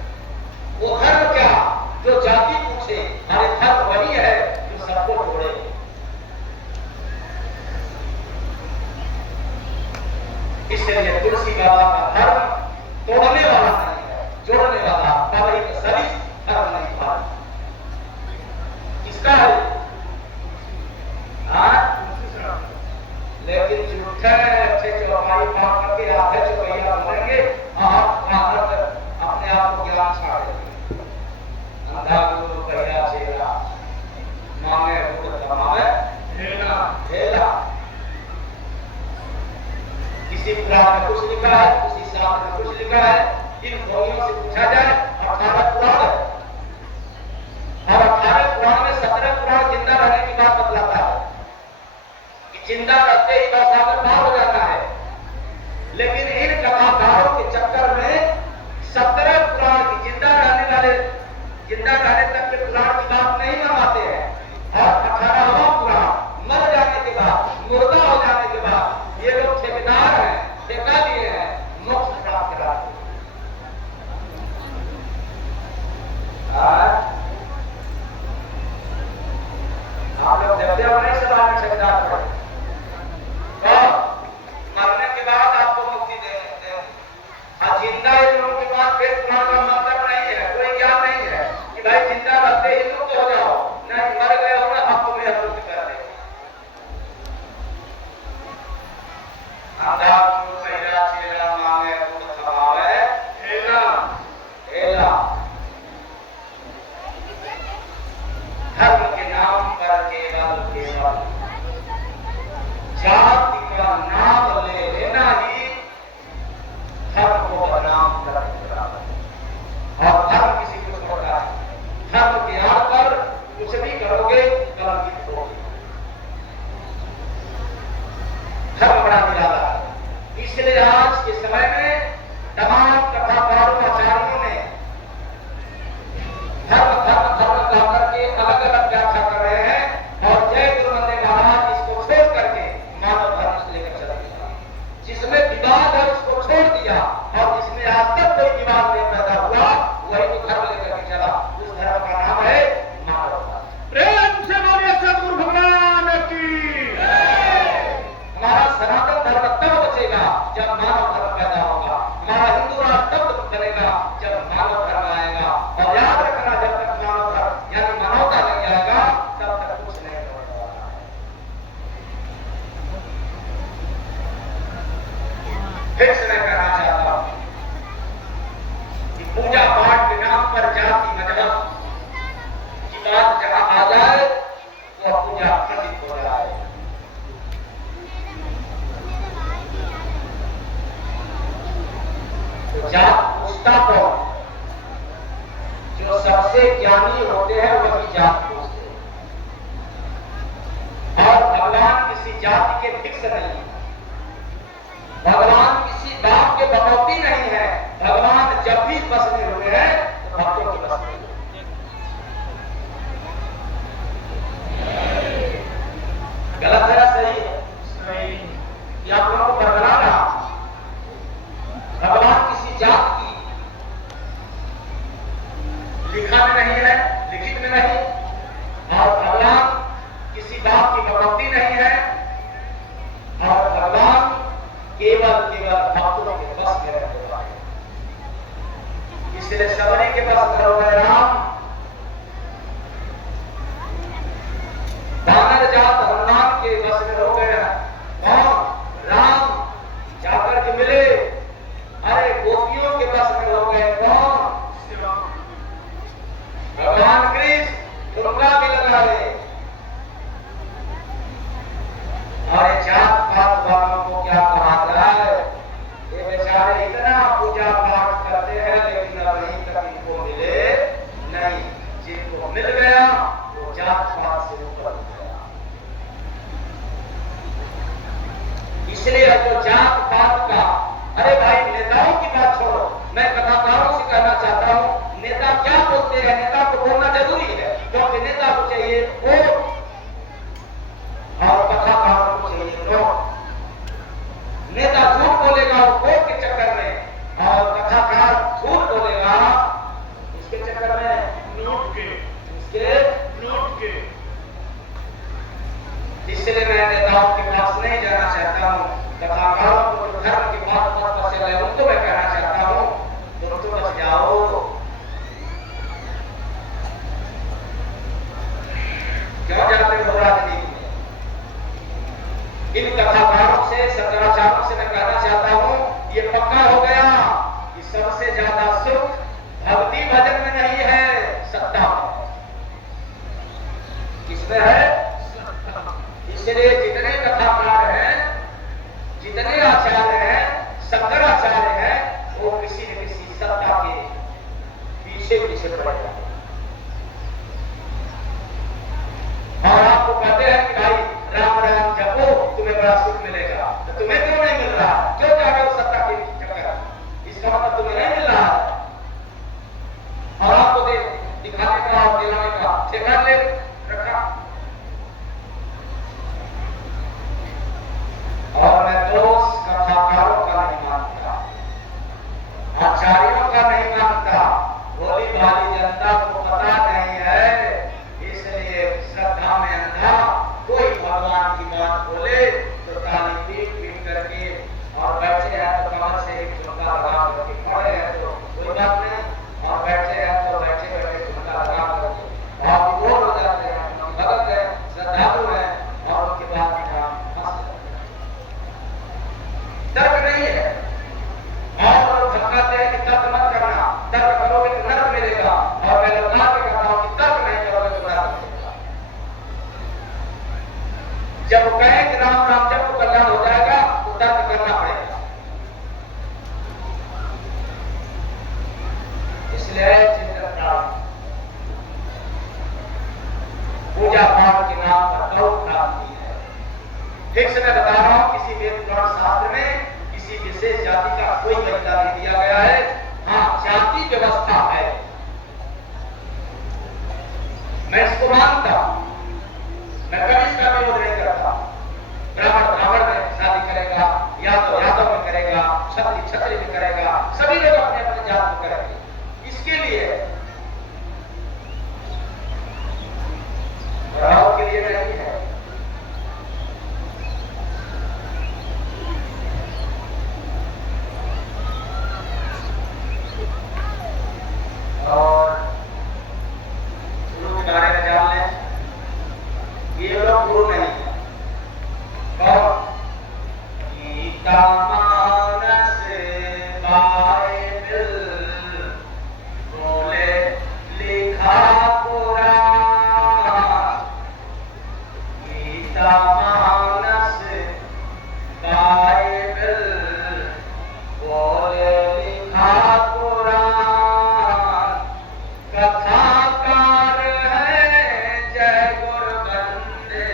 वो धर्म क्या जो जाति पूछे, हमारे धर्म वही है जो सबको जोड़े। इसलिए तुलसी बाबा का धर्म तोड़ने वाला नहीं है, जोड़ने वाला। बाबा एक सभी धर्म नहीं था, इसका है। लेकिन झूठे अच्छे चौपाई पाठ करके आधे चौपैया बोलेंगे किसी पुराण में कुछ लिखा है, किसी शास्त्र में कुछ लिखा है। इन खोइयों से पूछा जाए 18 पुराण है और 18 पुराण में 17 पुराण जिंदा रहने की बात बतलाता है कि जिंदा रहते ही भवसागर पार हो जाता है। लेकिन इन कथाकारों के चक्कर में 17 पुराण की जिंदा रहने तक के पुराण की बात नहीं मनवाते हैं और 18वां पुराण मर जाने के बाद, मुर्दा हो जाने के बाद ये लोग ठेकेदार हैं, ठेका लिए हैं, मोक्ष प्राप्त कराते हैं। आप लोग देखते हो नहीं सभा में ठेकेदार पड़े तो मरने के बाद आपको मुक्ति देते हैं और जिंदा इन लोगों के बाद फिर पुराण का मतलब नहीं है, कोई ज्ञान नहीं है कि भाई जिंदा रहते ही मुक्त हो जाओ, नहीं मर गए हो ना आपको मैं मुक्त कर दे। आधा पहला चेला मांगे गुण थमावे हेला धर्म के नाम पर केवल जाति का नाम ले लेना ही धर्म को बदनाम करने के बराबर है। और धर्म किसी को छोड़ता है, धर्म के नाम पर कुछ भी करोगे कलंकित होगे। धर्म बड़ा निराला है। इसलिए आज के समय में तमाम कथाकारों आचार्यों ने धर्म करके अलग अलग व्याख्या कर रहे हैं और जय गुरु नंदे महाराज इसको छोड़ करके मानव धर्म से लेकर चल दिया। जिसमें विवाद है उसको छोड़ दिया और जिसमें आज तक कोई विवाद नहीं पैदा हुआ वही तो धर्म लेकर के चला। उस धर्म का नाम है मानव धर्म। प्रेम से बोलिए सतगुरु भगवान की। हमारा सनातन धर्म तब बचेगा जब मानव धर्म पैदा होगा। हमारा हिंदू राष्ट्र तब चलेगा जब मानव धर्म आएगा। और याद रखना जब तक मानव धर्म यानी मानवता नहीं आएगा तब तक कुछ नहीं होगा। फिर से मैं कहना चाहता हूं कि पूजा पाठ के नाम पर जाति मजहब की बात जहां आ जाए वह पूजा खंडित हो जाए। तो जात पूछता कौन? जो सबसे ज्ञानी होते हैं वही जात पूछते हैं। और भगवान किसी जाति के फिक्स नहीं है, भगवान किसी बाप के बकौती नहीं है। भगवान जब भी बस में हुए हैं तो भक्तों की बस में। गलत है सही है? ये आप लोगों को बरकरार रहा। भगवान किसी जात की लिखा में नहीं है, लिखित में नहीं, और भगवान किसी बात की बकौती नहीं है और भगवान केवल भक्तों के बस में रहने वाले। इसलिए सबरी के बस में हो गए राम, वानर जात हनुमान के बस में हो गए कौन? राम। जाकर के मिले, अरे गोपियों के बस में हो गए कौन? भगवान कृष्ण। ठुमका भी लगा रहे। और जात पात वालों को क्या कहा जाए? ये बेचारे इतना पूजा पाठ करते हैं लेकिन अब नहीं तक इनको मिले नहीं। जिनको मिल गया वो जात पात से ऊपर हो गया। इसलिए जो जात पात का, अरे भाई नेताओं की बात छोड़ो, मैं कथाकारों से कहना चाहता हूं नेता क्या बोलते हैं, नेता को बोलना जरूरी है क्योंकि नेता को चाहिए वोट और कथाकारों को चाहिए नोट। नेता झूठ बोलेगा वो वोट के चक्कर में और कथाकार झूठ बोलेगा इसके चक्कर में नोट के। इसलिए मैं नेताओं के पास नहीं जाना चाहता हूं। कथाकारों को जो धर्म की बात मत पसंद है उनको मैं कहना चाहता हूं तुम तो बच जाओ। क्यों जाते हो राजनीति में? इन कथाकारों से, सदाचारों से मैं कहना चाहता हूं ये पक्का हो गया कि सबसे ज्यादा सुख भक्ति भजन में नहीं है, सत्ता में। किसमें है? इसलिए जितने कथाकार हैं, जितने आचार्य हैं, तुम्हें बड़ा सुख मिलेगा, तो तुम्हें क्यों नहीं मिल रहा? क्यों जा रहे हो सत्ता के चक्कर? इसका मतलब तुम्हें नहीं मिल रहा है और आपको दिखाने का और दिलाने का ठेका ले रखा। और मैं दोष कथाकारों का नहीं मानता, आचार्यों का नहीं मानता। भोली भाली जनता को पता नहीं है, इसलिए श्रद्धा में अंधा कोई भगवान की बात बोले तो ताली पीट पीट करके और बैठे हैं तो कमर से एक झुमका लगा करके, खड़े हैं तो कोई बात नहीं और बैठे हैं तो बैठे बैठे झुमका लगा करके और बोर हो जाते हैं, भगत है, श्रद्धालु है और उनके बाद तर्क नहीं है। और लोग धमकाते हैं कि तर्क मत करना, तर्क करोगे तो नर्क मिलेगा, और मैं लगा के कहता हूं कि तर्क नहीं करोगे तो नर्क मिलेगा। जब वो कहें कि राम राम जब तो कल्याण हो जाएगा तो तर्क करना पड़ेगा। इसलिए चिंतन प्राप्त पूजा पाठ के नाम पर गौ क्रांति है। ठीक से मैं बता रहा हूं, किसी वेद पुराण शास्त्र में किसी विशेष जाति का कोई दर्जा नहीं दिया गया है। हाँ, जाति व्यवस्था है, मैं इसको मानता हूं, मैं कभी इसका विरोध नहीं करता। ब्राह्मण ब्राह्मण में शादी करेगा, यादव यादव में करेगा, क्षत्रिय क्षत्रिय में करेगा, सभी लोग अपने अपने जात में करेंगे। इसके लिए राव के लिए नहीं है। और गुरु के बारे में जान लें, ये लोग गुरु नहीं है। कौन? गीता मानस बाइबल बोले लिखा पुराण, गीता मानस बाइबल बोले लिखा पुराण, कथाकार है जय गुरु बंदे,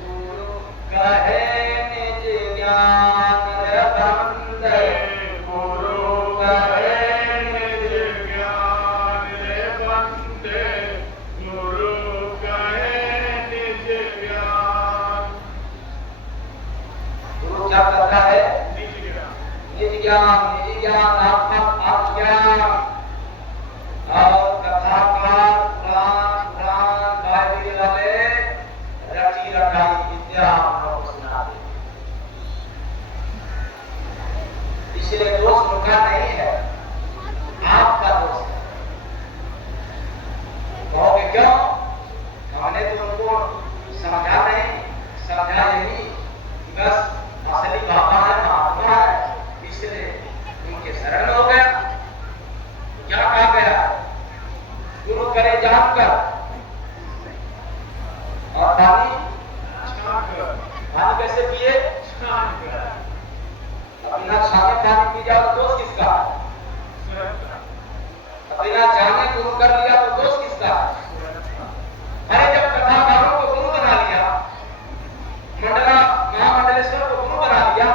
गुरु कहे निज ज्ञान बंदे, गुरु कहे निज ज्ञान बंदे, गुरु कहे निज ज्ञान। गुरु क्या कहता है? निज ज्ञान, निज ज्ञान, आत्मज्ञान। और कथाकार पुराण बाइबल वाले रटी रटाई विद्या हम सुना दे। इसलिए दोष उनका नहीं है, आपका दोष है। कहोगे क्यों? हमने तो उनको समझा नहीं, समझा यही कि बस असली बाबा है, महात्मा है, इसलिए उनके शरण हो गया। क्या कहा गया? गुरु करे जानकर और पानी कैसे पिए? बिना छाने पानी पी जाओ तो दोष किसका? बिना जाने गुरु कर लिया तो दोष किसका? अरे जब कथाकारों को गुरु बना लिया, महामंडलेश्वर को गुरु बना लिया,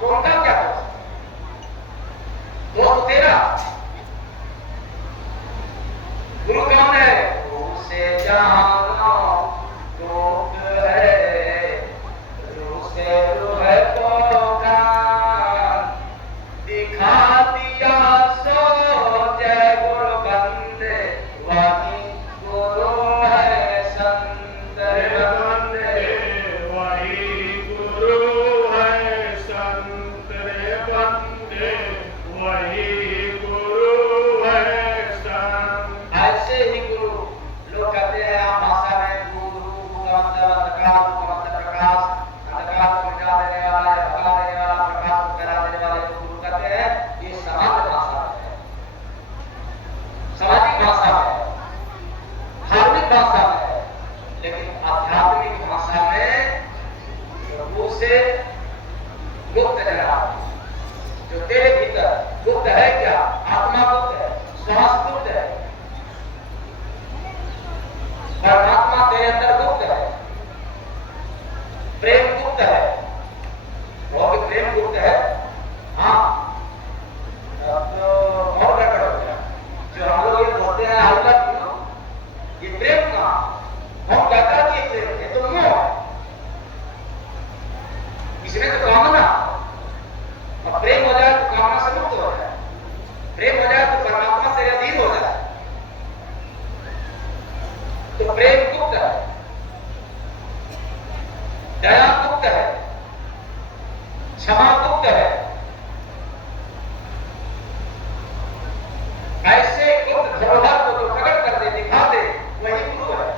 तो उनका क्या दोष? दोष तेरा। गुरु कौन है? उसे जानो लोक है, उसे रूह को ज्ञान दिखा दिया सो जय गुरु बंदे, वही गुरु है संत बंदे, वही गुरु है संत बंदे, वही गुरु है संत। ऐसे ही गुरु लोग कहते हैं आप भाषा में गुरु का मतलब प्रकाश, अंधकार को मिटा देने वाला है, भगा देने वाला, प्रकाश को फैला देने वाले जो गुरु कहते हैं, ये सामान्य भाषा है, सामाजिक भाषा है, धार्मिक भाषा है। लेकिन आध्यात्मिक भाषा में प्रभु से गुप्त है, जो तेरे भीतर गुप्त है। क्या? आत्मा गुप्त है, श्वास गुप्त है, परमात्मा तेरे अंदर गुप्त है, प्रेम गुप्त है, क्षमा गुप्त है। ऐसे गुप्त धरोहर को जो प्रकट कर दे, दिखा दे, वही गुरु है।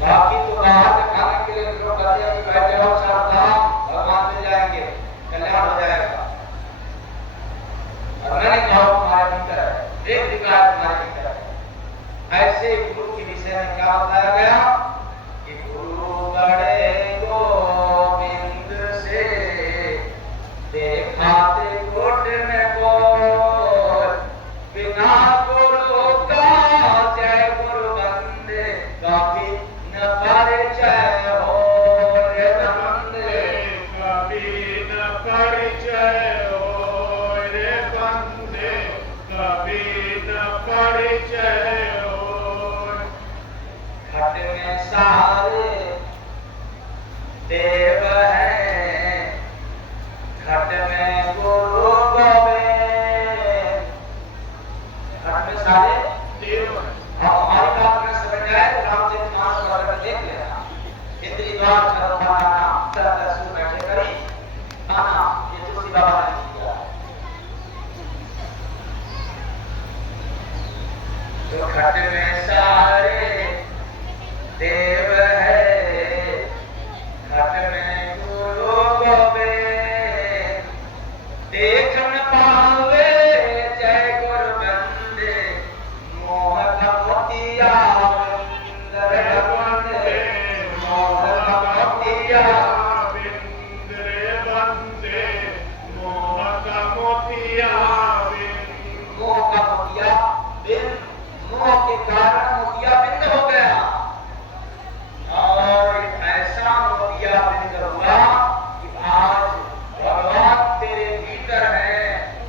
बाकी तो बाहर में खाने के लिए लोग कहते हैं कि बैठे रहो सावधान, भगवान मिल जाएंगे, कल्याण हो जाएगा। और मैंने कहा तुम्हारे भीतर है, एक विकार तुम्हारे भीतर है। ऐसे गुरु के विषय में क्या बताया गया कि गुरु बड़े गोविंद से देखाते घुटने को, बिना गुरु का जय गुरु बंदे कभी न परिचय हो रे बंदे, कभी न परिचय हो रे बंदे, कभी न परिचय हो। घट में सारे देव हैं, घट में गुरु गोविंद। घट में सारे देव हैं। अब हमारी बात में समझ आए तो रामचरितमानस पढ़ कर देख लेना। इंद्री द्वार धर्माना तरह सुन बैठे करी आना, ये तुलसी बाबा ने किया। तो घट में सारे देव है, घट में गुरु गोविंद। देख न पावे जय गुरु बंदे, मोह मोतिया बिंद रे बंदे, मोह मोतिया बिंद रे बंदे, मोह का मोतिया बिंद। मोह का मोतिया बिंद, मोह के कारण मोतिया बिंद हो गया। और ऐसा मोतिया बिंद हुआ कि आज भगवान तेरे भीतर है,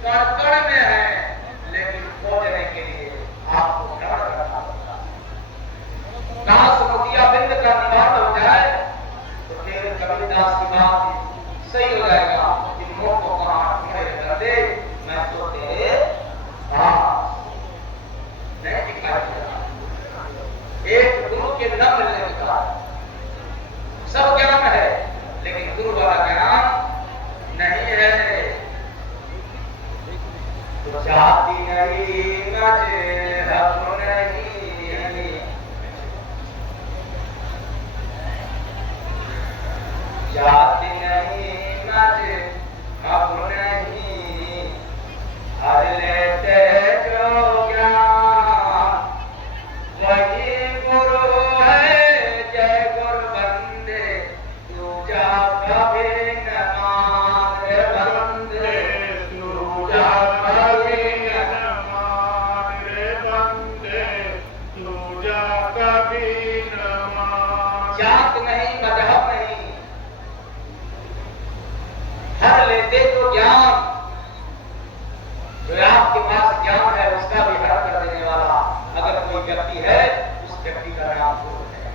कण कण में है, लेकिन खोजने के लिए आपको भ्रमण करना पड़ता है। दास मोतिया बिंद का निवारण हो जाए तो फिर कबीरदास की बात सही हो जाएगा कि मोह को कहाँ ढूंढे कर दे, मैं तो तेरे दास नहीं दिखाई दे रहा। एक गुरु के न मिलने का सब ज्ञान है, लेकिन गुरु वाला ज्ञान नहीं है। तो जाति नहीं मजहब नहीं, जाति नहीं मजहब नहीं, हर लेते जो ज्ञान वही गुरु है। जय गुरु बंदे दूजा कभी न मान रे बंदे, दूजा कभी न मान रे बंदे, दूजा कभी न मान। जात नहीं मजहब नहीं, हर लेते तो ज्ञान। जो आपके पास ज्ञान है उसका भी हर कर देने वाला अगर कोई व्यक्ति है, उस व्यक्ति का नाम गुरु है।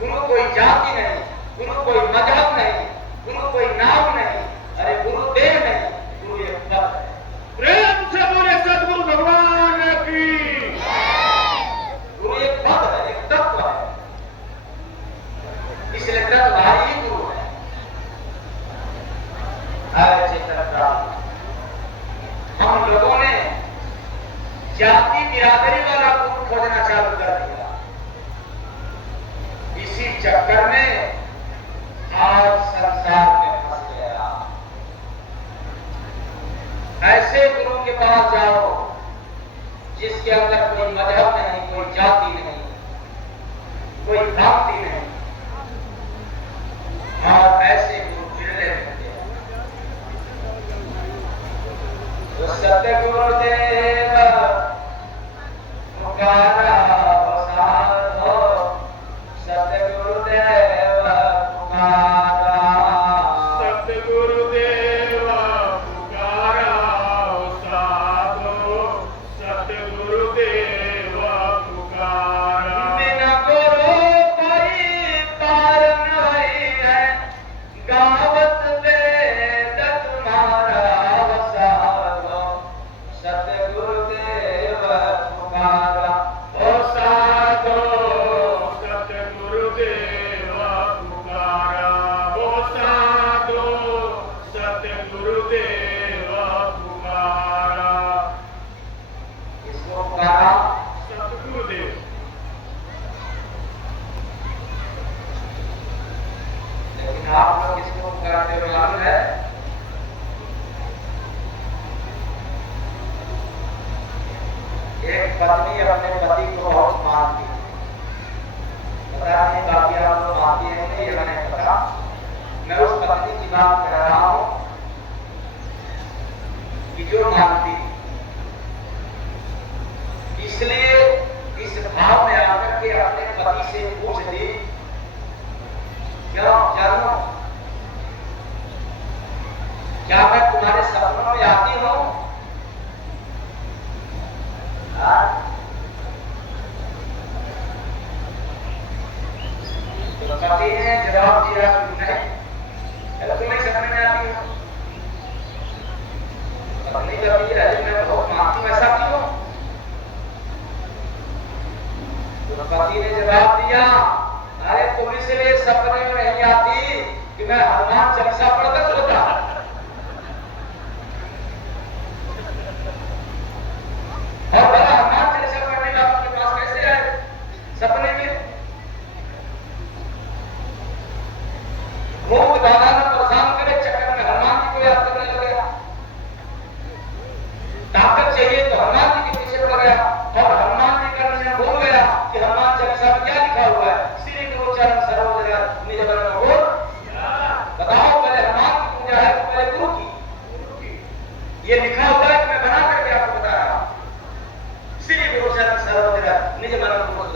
गुरु कोई जाति नहीं, गुरु कोई मजहब नहीं, गुरु कोई नाम नहीं, अरे गुरुदेव नहीं, गुरु एक पद है। प्रेम से बोले सदगुरु भगवान की। गुरु एक पद है, एक तत्व है, इसलिए तत्वधारी ही गुरु है। हम लोगों ने जाति बिरादरी वाला गुरु खोजना चालू कर दिया। इसी चक्कर में आज संसार में फंस गया। ऐसे गुरु के पास जाओ जिसके अंदर कोई मजहब नहीं, कोई जाति नहीं, कोई भक्ति नहीं, और ऐसे गुरु बिरले मिलते हैं। तो सतगुरुदेव पुकारा साधो, सतगुरुदेव पुकारा, सतगुरुदेव पुकारा साधो, सतगुरुदेव पुकारा। बिना गुरु कोई पत्नी अपने पति को बहुत मानती है। पता नहीं बाकी आप लोग मानती है नहीं, ये मैंने पता। मैं उस पत्नी की बात कर रहा हूं कि जो मानती, इसलिए इस भाव में आकर के अपने पति से पूछ ली, क्यों जानू, क्या मैं तुम्हारे सपनों में आती हूं? तो पति ने जवाब दिया, नहीं, तुम्हें सपने में आती हो? पत्नी जब ये मैं बहुत मानती हूं, ऐसा क्यों? तो पति ने जवाब दिया, अरे तुम इसलिए सपने में नहीं आती कि मैं हनुमान चालीसा पढ़कर सोता। और बड़ा हनुमान चालीसा पढ़ने का आपके पास कैसे आए सपने में? भूख दादा ने परेशान करे, चक्कर में हनुमान जी को याद करने लग गया। ताकत चाहिए तो हनुमान जी के पीछे पड़ गया, और हनुमान जी का नियम भूल गया कि हनुमान चालीसा में क्या लिखा हुआ है, श्री गुरु चरण सरोज रज निज मन मोह। बताओ, पहले हनुमान की पूजा है तो पहले गुरु की। ये लिखा हुआ है कि मैं बना करके आपको बता रहा हूं, श्री गुरु चरण सरोज रज निज मन मोह।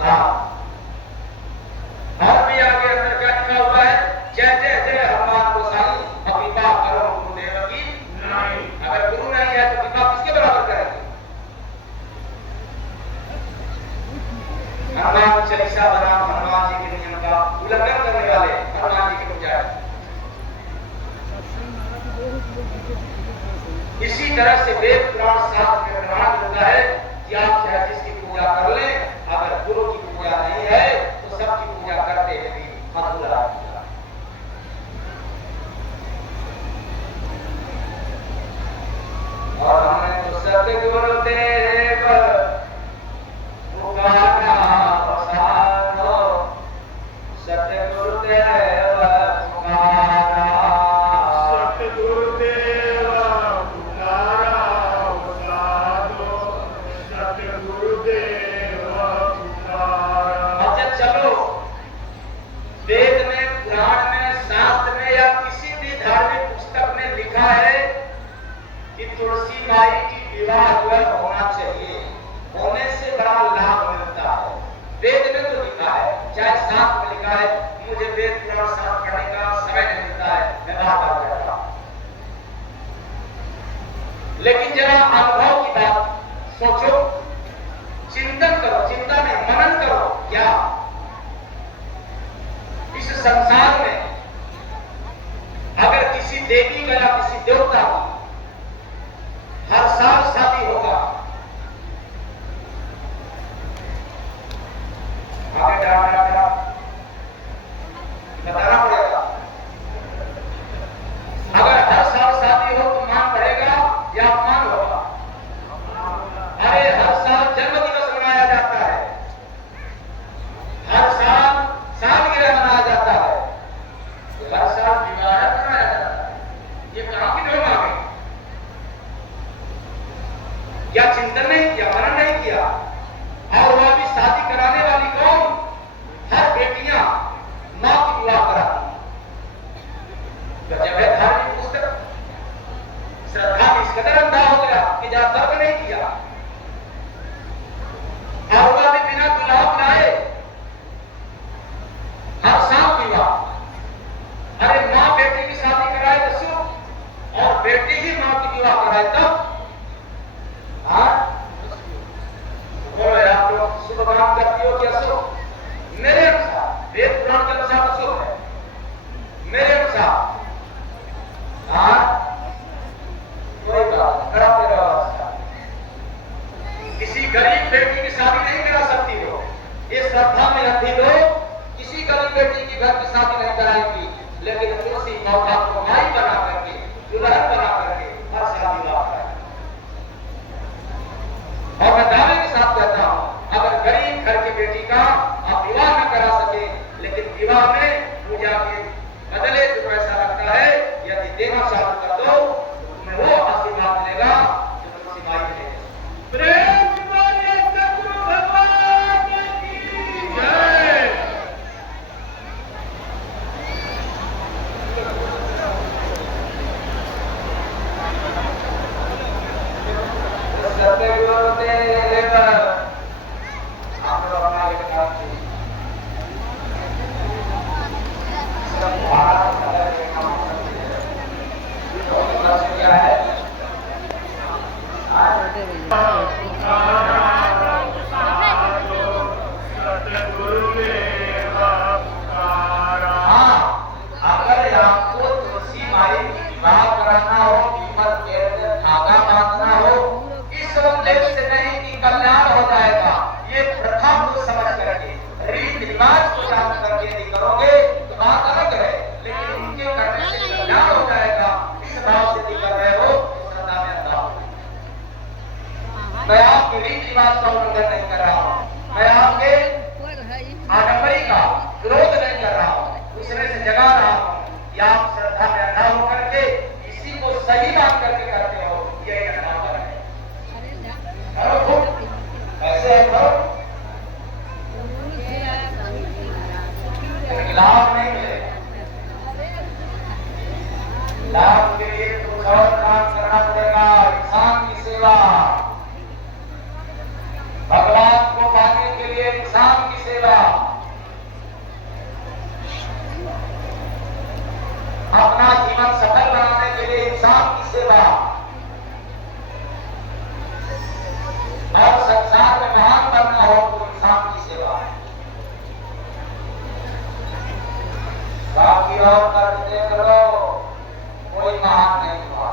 और भी आगे अंदर क्या लिखा हुआ है, जय जय जय हनुमान गोसाई कृपा करो गुरुदेव की नहीं। अगर गुरु नहीं है तो कृपा किसके बराबर करेंगे? हनुमान चालीसा बना हनुमान जी के नियम का उल्लंघन करने वाले हनुमान जी की पूजा। इसी तरह से वेद पुराण शास्त्र में प्रमाण होता है कि आप चाहे जिसकी पूजा कर लें, अगर गुरु की पूजा नहीं है तो सबकी पूजा करते हैं भी अधूरा। और हमने तो सतगुरु तेरे पर पुकारा बसारो, सतगुरु देव पुकारा, सतगुरु देव पुकारा बसारो, सतगुरु देव पुकारा। अच्छा चलो, वेद में, पुराण में, शास्त्र में या किसी भी धार्मिक पुस्तक में लिखा है कि तुलसी माई की विवाह होना चाहिए, होने से बड़ा लाभ मिलता है। वेद में तो लिखा है, चाहे शास्त्र में लिखा है। मुझे वेद पुराण शास्त्र पढ़ने का समय नहीं मिलता है, मैं बाहर आ जाता हूं। लेकिन जरा अनुभव की बात सोचो, चिंतन करो, चिंता में मनन करो। क्या इस संसार में अगर किसी देवी का या किसी देवता का हर साल शादी होगा, आगे बताना पड़ेगा। अगर हर साल शादी हो तो मान बढ़ेगा या अपमान होगा? अरे हर साल जन्म दिवस मनाया जाता है, हर साल सालगिरह मनाया जाता है, हर साल विवाह मनाया जाता है। ये कहां की धर्म आ गई? क्या चिंतन नहीं किया, मनन नहीं किया? और वह भी शादी कराने वाली कौन? हर बेटियां मां की विवाह कराती। जब है धार्मिक पुस्तक, श्रद्धा में इस कदर अंधा हो गया कि जहां तर्क नहीं किया, और वह भी बिना दुल्हा बुलाए हर साल विवाह। अरे मां बेटी की शादी कराए तो शुभ, और बेटी ही मां की विवाह कराए तब। बोलो आप लोग शुभ काम करती हो क्या? शुभ मेरे अनुसार, वेद पुराण के अनुसार तो शुभ है मेरे अनुसार। कोई बात करा तेरा अवस्था, किसी गरीब बेटी की शादी नहीं करा सकती हो। इस श्रद्धा में अंधी लोग किसी गरीब बेटी की घर की शादी नहीं कराएंगी, लेकिन तुलसी मौका को माई बना करके, दुल्हन बना करके हर शादी विवाह कराएंगे। और मैं दावे के साथ कहता हूं, अगर गरीब घर की बेटी का आप विवाह न करा सके, लेकिन विवाह में पूजा के बदले जो पैसा लगता है यदि देना चालू कर दो, तो तुम्हें वो आशीर्वाद मिलेगा जो तुलसी माई मिलेगी। प्रेम से बोलिए सतगुरु बता रहा हूं कि आप श्रद्धा में अंधा होकर के इसी को सही मान करके करते हो, यही अंधापन है। करो खूब, कैसे है करो, लेकिन लाभ नहीं मिलेगा। लाभ के लिए कुछ और काम करना पड़ेगा, इंसान की सेवा। भगवान को पाने के लिए इंसान की सेवा, अपना जीवन सफल बनाने के लिए इंसान की सेवा, और संसार में महान बनना हो तो इंसान की सेवा। बाकी और करते करो, कोई महान नहीं हुआ।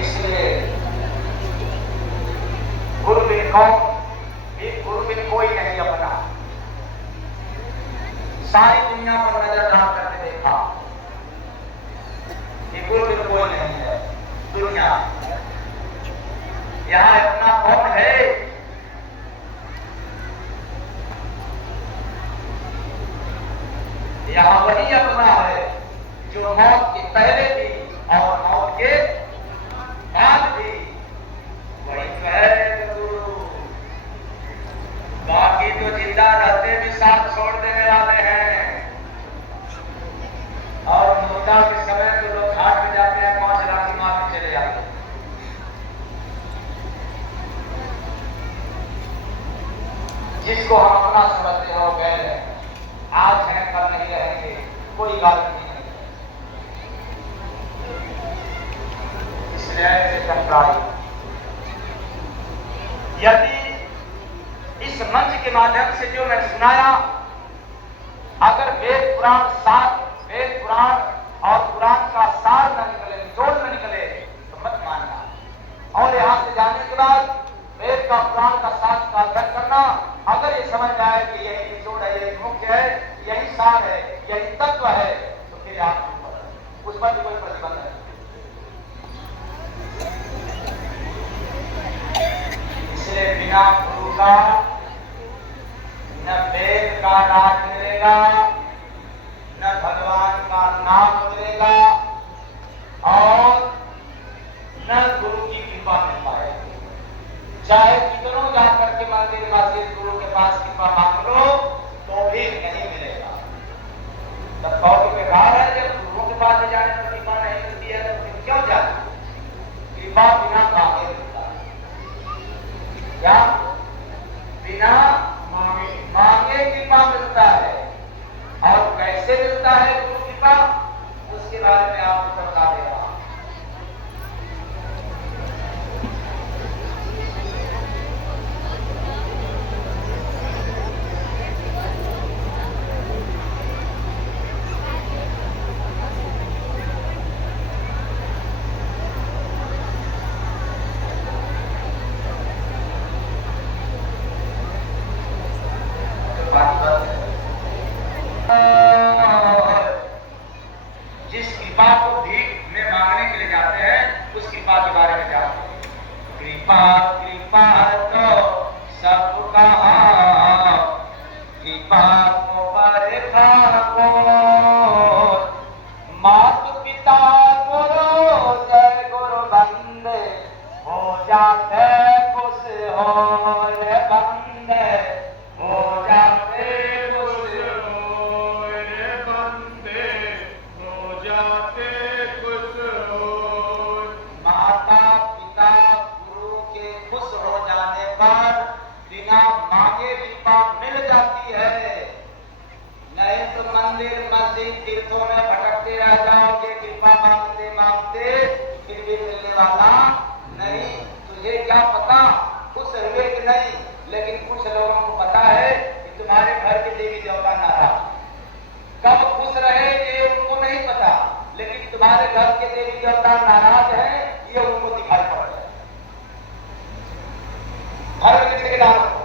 इसलिए गुरु बिन गुरु बिन कोई नहीं अपना। सारी दुनिया पर नजर डाल करके देखा कि गुरु बिन कोई नहीं है। दुनिया यहाँ अपना कौन है? यहाँ वही अपना है जो मौत के पहले भी और मौत के बाद भी, वही तो है गुरु। बाकी तो जिंदा रहते भी साथ छोड़ देने वाले हैं, और मुर्दा के समय तो लोग घाट में जाते हैं, 5 लाठी मार के चले जाते हैं। जिसको हम अपना समझते हो गए, आज है कल नहीं रहेंगे, कोई गारंटी नहीं है। इसलिए ऐसे टकराई। यदि इस मंच के माध्यम से जो मैं सुनाया, अगर वेद पुराण और पुराण का सार न निकले, निचोड़ न निकले, तो मत मानना। और यहां से जाने के बाद वेद का पुराण का सार का अध्ययन करना। अगर ये समझ में आए कि यही निचोड़ है, यही मुख्य है, यही सार है, यही तत्व है, तो फिर आप उस पर भी कोई प्रतिबंध नहीं। इसलिए बिना गुरु का न वेद का राज मिलेगा, न भगवान का नाम मिलेगा, और न गुरु की कृपा मिल पाएगी। चाहे कितनों जाकर के मंदिर मस्जिद गुरु के पास कृपा मांग लो, तो भी नहीं मिलेगा। तब कहो कि बेकार है, जब गुरुओं के पास जाने पर कृपा नहीं मिलती है तो फिर क्यों जाए? कृपा बिना मांगे मिलता है। क्या? बिना मांगे कृपा मिलता है। और कैसे मिलता है गुरु कृपा, उसके बारे में आपको बता दे रहा हूं। जिस कृपा को भीख में मांगने के लिए जाते हैं, उस कृपा के बारे में जानते हैं। कृपा कृपा तो सबका, कृपा को बरखा को, माता पिता गुरु जय गुरु बंदे, हो जाते खुश हो रे बंदे, हो जाते बिना मांगे कृपा मिल जाती है। नहीं तो मंदिर मस्जिद तीर्थों में भटकते रह जाओगे, कृपा मांगते मांगते, फिर भी मिलने वाला नहीं। तुझे क्या पता खुश हुए कि नहीं, लेकिन कुछ लोगों को पता है कि तुम्हारे घर के देवी देवता नाराज, कब खुश रहे ये उनको नहीं पता, लेकिन तुम्हारे घर के देवी देवता नाराज है ये उनको दिखाई पड़ रहा है। घर में ठेकेदार को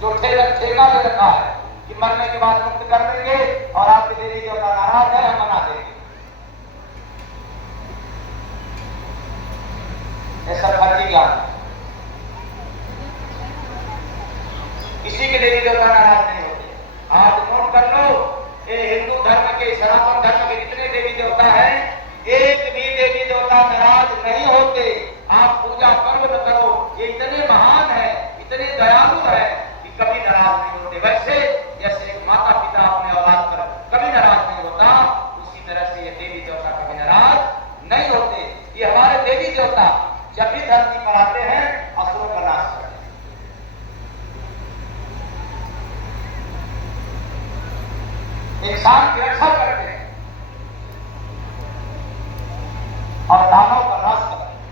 जो ठेका ले रखा है कि मरने के बाद मुक्त कर देंगे, और आपके देवी देवता नाराज है, हम मना देंगे। ये सब फर्जी ज्ञान है। किसी के देवी देवता नाराज नहीं होते। आज नोट कर लो, ये हिंदू धर्म के, सनातन धर्म के जितने देवी देवता हैं, एक भी देवी देवता नाराज नहीं होते। आप पूजा पर्व न करो, ये इतने महान है, इतने दयालु है कि कभी नाराज नहीं होते। वैसे जैसे एक माता पिता अपने औलाद पर कभी नाराज नहीं होता, उसी तरह से ये देवी देवता कभी नाराज नहीं होते। ये हमारे देवी देवता जब भी धरती पर आते हैं, असुरों का नाश करते हैं। इंसान की रक्षा करते हैं और दानव का नाश करते हैं।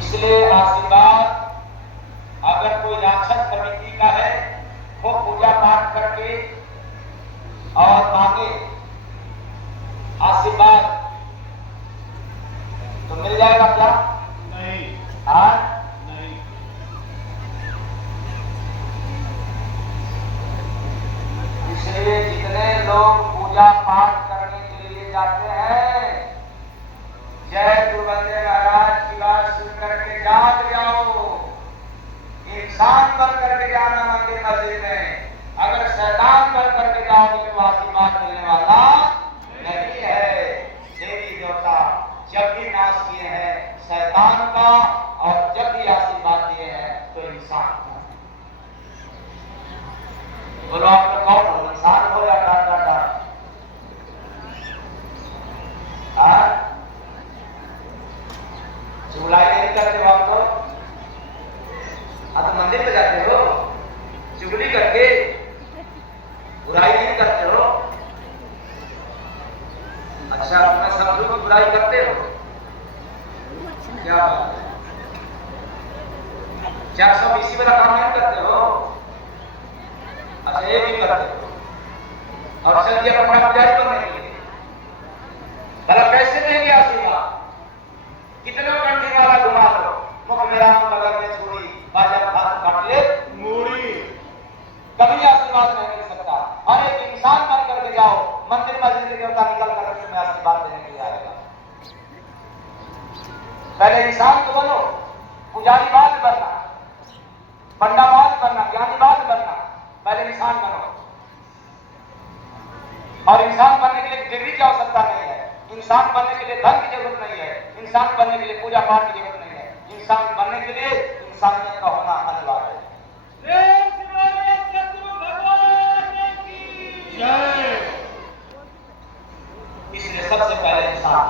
इसलिए आशीर्वाद अगर कोई राक्षस प्रवृत्ति का है, वो पूजा पाठ करके और मांगे आशीर्वाद तो मिल जाएगा क्या? नहीं। हाँ नहीं। इसलिए जितने लोग पूजा पाठ करने के लिए जाते हैं, जय गुरुवंदे महाराज की बात सुन करके जाग जाओ। इंसान बन करके जाना मंदिर मस्जिद में, अगर शैतान बन करके जाओगे तो आशीर्वाद मिलने वाला नहीं है। देवी देवता जब भी नाश किए हैं शैतान का, और जब भी आशीर्वाद दिए हैं तो इंसान का। बोलो आप लोग कौन हो, इंसान हो या डाटा? चुगलाई नहीं करते हो आप लोग? तो मंदिर पे जाते हो, चुगली करके बुराई नहीं करते हो? अच्छा, अपने शब्दों की बुराई करते हो क्या? 420 वाला काम नहीं करते हो? अच्छा, ये भी करते हो और चल दिया अपना पुजारी बनने के लिए। भला कैसे देंगे आशीर्वाद? कितने कंठी वाला घुमा दो, मुख मेरा बगल में छुरी, बाजा हाथ काट ले मूड़ी, कभी आशीर्वाद नहीं मिल सकता। और एक इंसान बन करके जाओ, मंदिर मस्जिद के देवता निकल कर तुम्हें आशीर्वाद देने के लिए आएगा। पहले इंसान तो बनो, पुजारी बाद बनना, पंडा बाद बनना, ज्ञानी बाद बनना, पहले इंसान बनो। और इंसान बनने के लिए डिग्री की आवश्यकता नहीं है, इंसान बनने के लिए धन की जरूरत नहीं है, इंसान बनने के लिए पूजा पाठ की जरूरत नहीं है। इंसान बनने के लिए इंसानियत का होना अनिवार्य है। इसलिए सबसे पहले इंसान।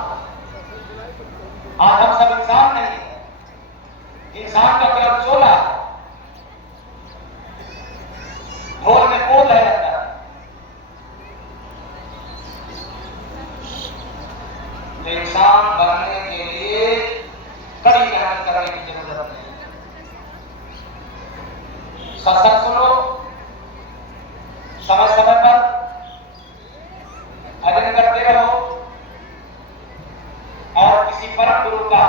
आज हम सब इंसान नहीं है, इंसान का केवल चोला, ढोल में पोल है अंदर। तो इंसान बनने के लिए कड़ी मेहनत करने की जरूरत नहीं। सत्संग सुनो, समय समय पर भजन करते रहो, और किसी परम गुरु का,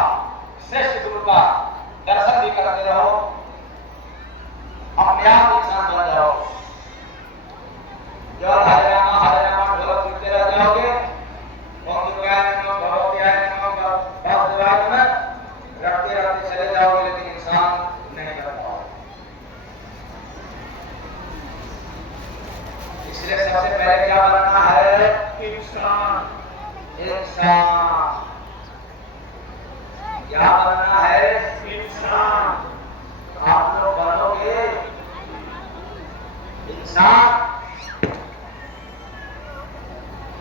श्रेष्ठ गुरु का दर्शन भी करते रहो, अपने आप इंसान बन जाओ। जो हरे राम ढोलक पीटते रह जाओगे, रखते रखते चले जाओगे, लेकिन इंसान नहीं बन पाओगे। इसलिए सबसे पहले क्या बनना है? इंसान। इंसान। क्या बनना है? इंसान। आप लोग बनोगे इंसान।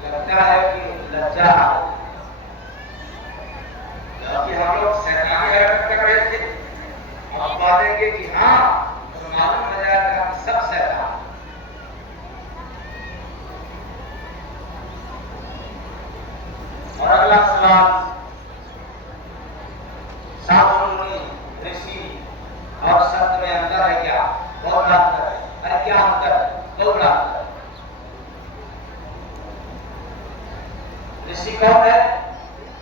लगता है कि लज्जा, क्योंकि हम लोग शैतानी हरकत कर रहे थे, अब बोलेंगे कि हाँ, तो मालूम हो जाएगा कि सब शैतान। और अगला सवाल, साधु मुनि ऋषि और संत में अंतर है क्या? बहुत बड़ा अंतर है। अरे क्या अंतर है? बहुत बड़ा अंतर है। ऋषि कौन है?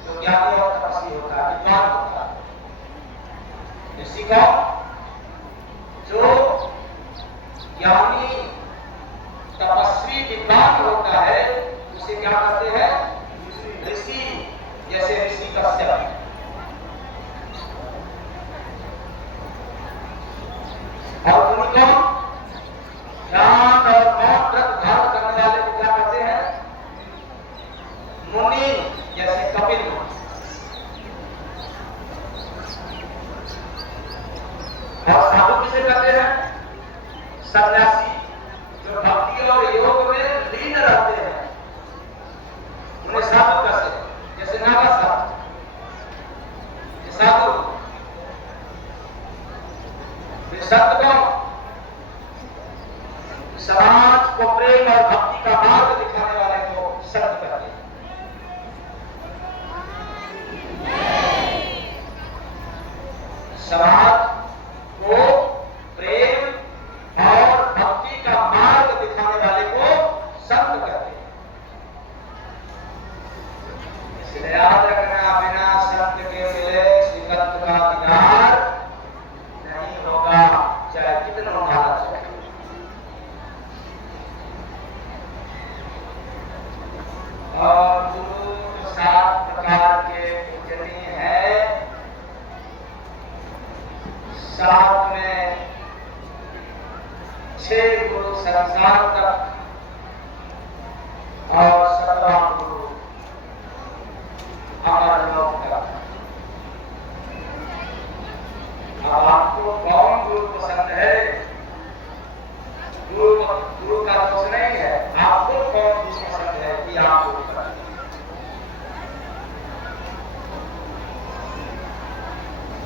जो ज्ञानी और तपस्वी होता है, विद्वान होता है। ऋषि कौन? जो ज्ञानी तपस्वी विद्वान होता है, उसे क्या कहते हैं? ऋषि। जैसे ऋषि कश्यप, को ध्यान और मौन व्रत धारण करने वाले को क्या कहते हैं? मुनि, जैसे कपिल मुनि। और साधु किसे कहते हैं? सन्यासी, जो भक्ति और योग में लीन रहते हैं, उन्हें साधु कहते हैं। जैसे नागा साधु, ये साधु। संत कौन? समाज को प्रेम और भक्ति का मार्ग दिखाने वाले को संत कहते हैं। समाज को प्रेम और भक्ति का मार्ग दिखाने वाले को संत कहते हैं। इसलिए याद रखना, बिना संत के मिले श्रीकंठ का दीदार नहीं होगा, चाहे कितना महाराज हो। और गुरु 7 प्रकार के पूजनीय है। 7 में 6 गुरु संसार तक और 17 गुरु अमर लोक तक। अब आपको कौन गुरु पसंद है? गुरु का दोष नहीं है, आपको कौन गुरु पसंद है कि आप गुरु करें।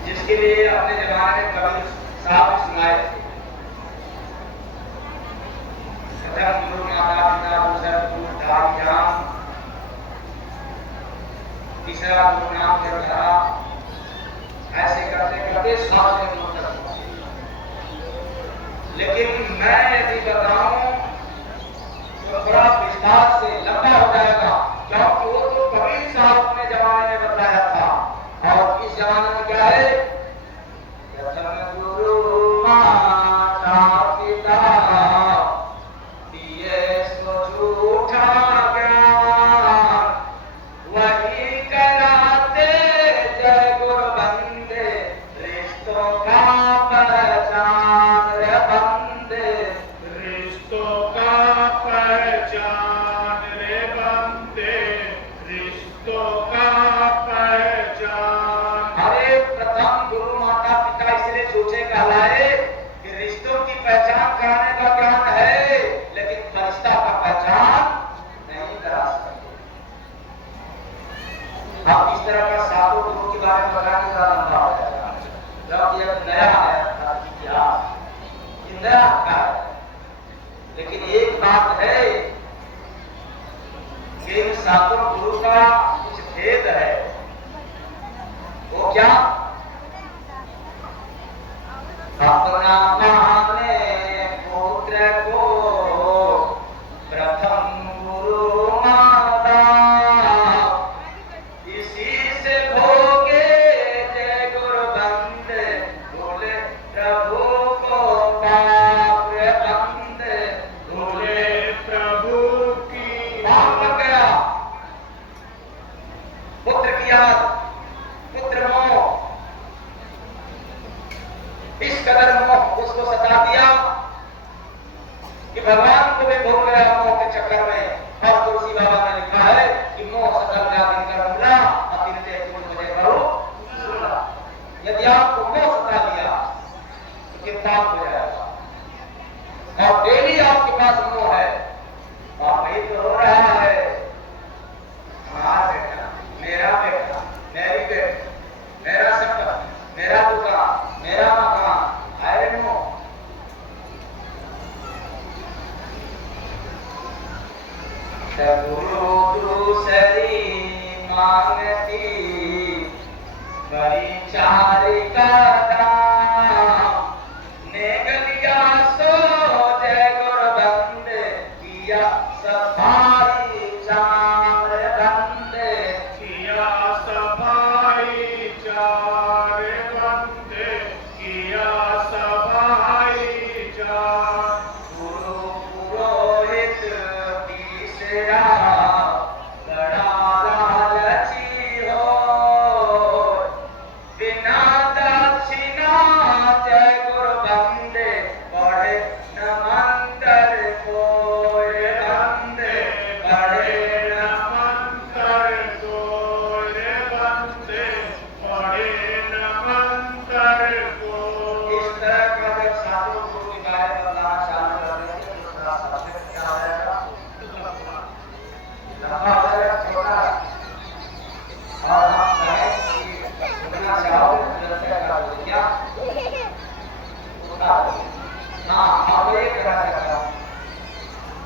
जिसके लिए अपने जमाने में कबीर साहब सुनाए थे, प्रथम गुरु माता पिता, दूसरा गुरु ढाई जान, तीसरा गुरु नाम जपा। ऐसे करते करते 7 जन्मों तक पहुंचे। लेकिन मैं यदि बताऊं तो थोड़ा विस्तार से लंबा हो जाएगा, क्योंकि वो तो कबीर साहब ने जमाने में बताया था। और इस जमाने में क्या है? प्रथम गुरु माता पिता दिए सो झूठा ज्ञान, वही कराते जय गुरु बंदे, रिश्तों का पहचान रे बंदे, रिश्तों का पहचान रे बंदे, रिश्तों का पहचान। अरे प्रथम गुरु माता पिता इसलिए झूठे कहलाए कि रिश्तों की पहचान कराने का ज्ञान है, लेकिन फरिश्ता का पहचान नहीं करा सकते। अब इस तरह का 7 गुरु के बारे में बताने का लंबा हो जाएगा, क्योंकि अब नया आया था इतिहास, ये नया का है। लेकिन एक बात है कि इन 7 गुरु का कुछ भेद है। वो क्या? अपना माने पुत्र को प्रथम गुरु माता, इसी से भोगे जय गुरु बंदे, बोले प्रभु को पाप बंदे, बोले प्रभु की पाप लग गया। पुत्र की याद, पुत्र मोह, इस कदर मोह उसको सता दिया कि भगवान को भी भूल गया मोह के चक्कर में। और तुलसी बाबा ने लिखा है कि मोह सकल व्याधि कर मिला, अतिरते फूल मुझे करो सुना। यदि आपको मोह सता लिया तो ये पाप हो जाएगा। और डेली आपके पास मोह है, आप नहीं तो हो रहा है हमारा बेटा, मेरा बेटा, मेरी बेटी, मेरा संपत्ति, मेरा दुकान, मेरा मकान, अरे मोह। गुरु दूसरी मांगती परिचारिका दाम, नेग लिया सो जय गुरु बंदे, किया सफाई चार बंदे, किया सफाई चार बंदे, किया सफाई चार। गुरु पुरोहित तीसरा बड़ा लालची हो, बिना दक्षिणा साथियों गुरु के बारे में बताना चालू कर रहे हैं तो थोड़ा सब्जेक्ट क्या हो जाएगा, लंबा हो जाएगा, छोटा और हम कहें कि सुनना चाहोगे तो जल्दी कर दो क्या बता दो। हाँ अब ये कहना चाहता हूँ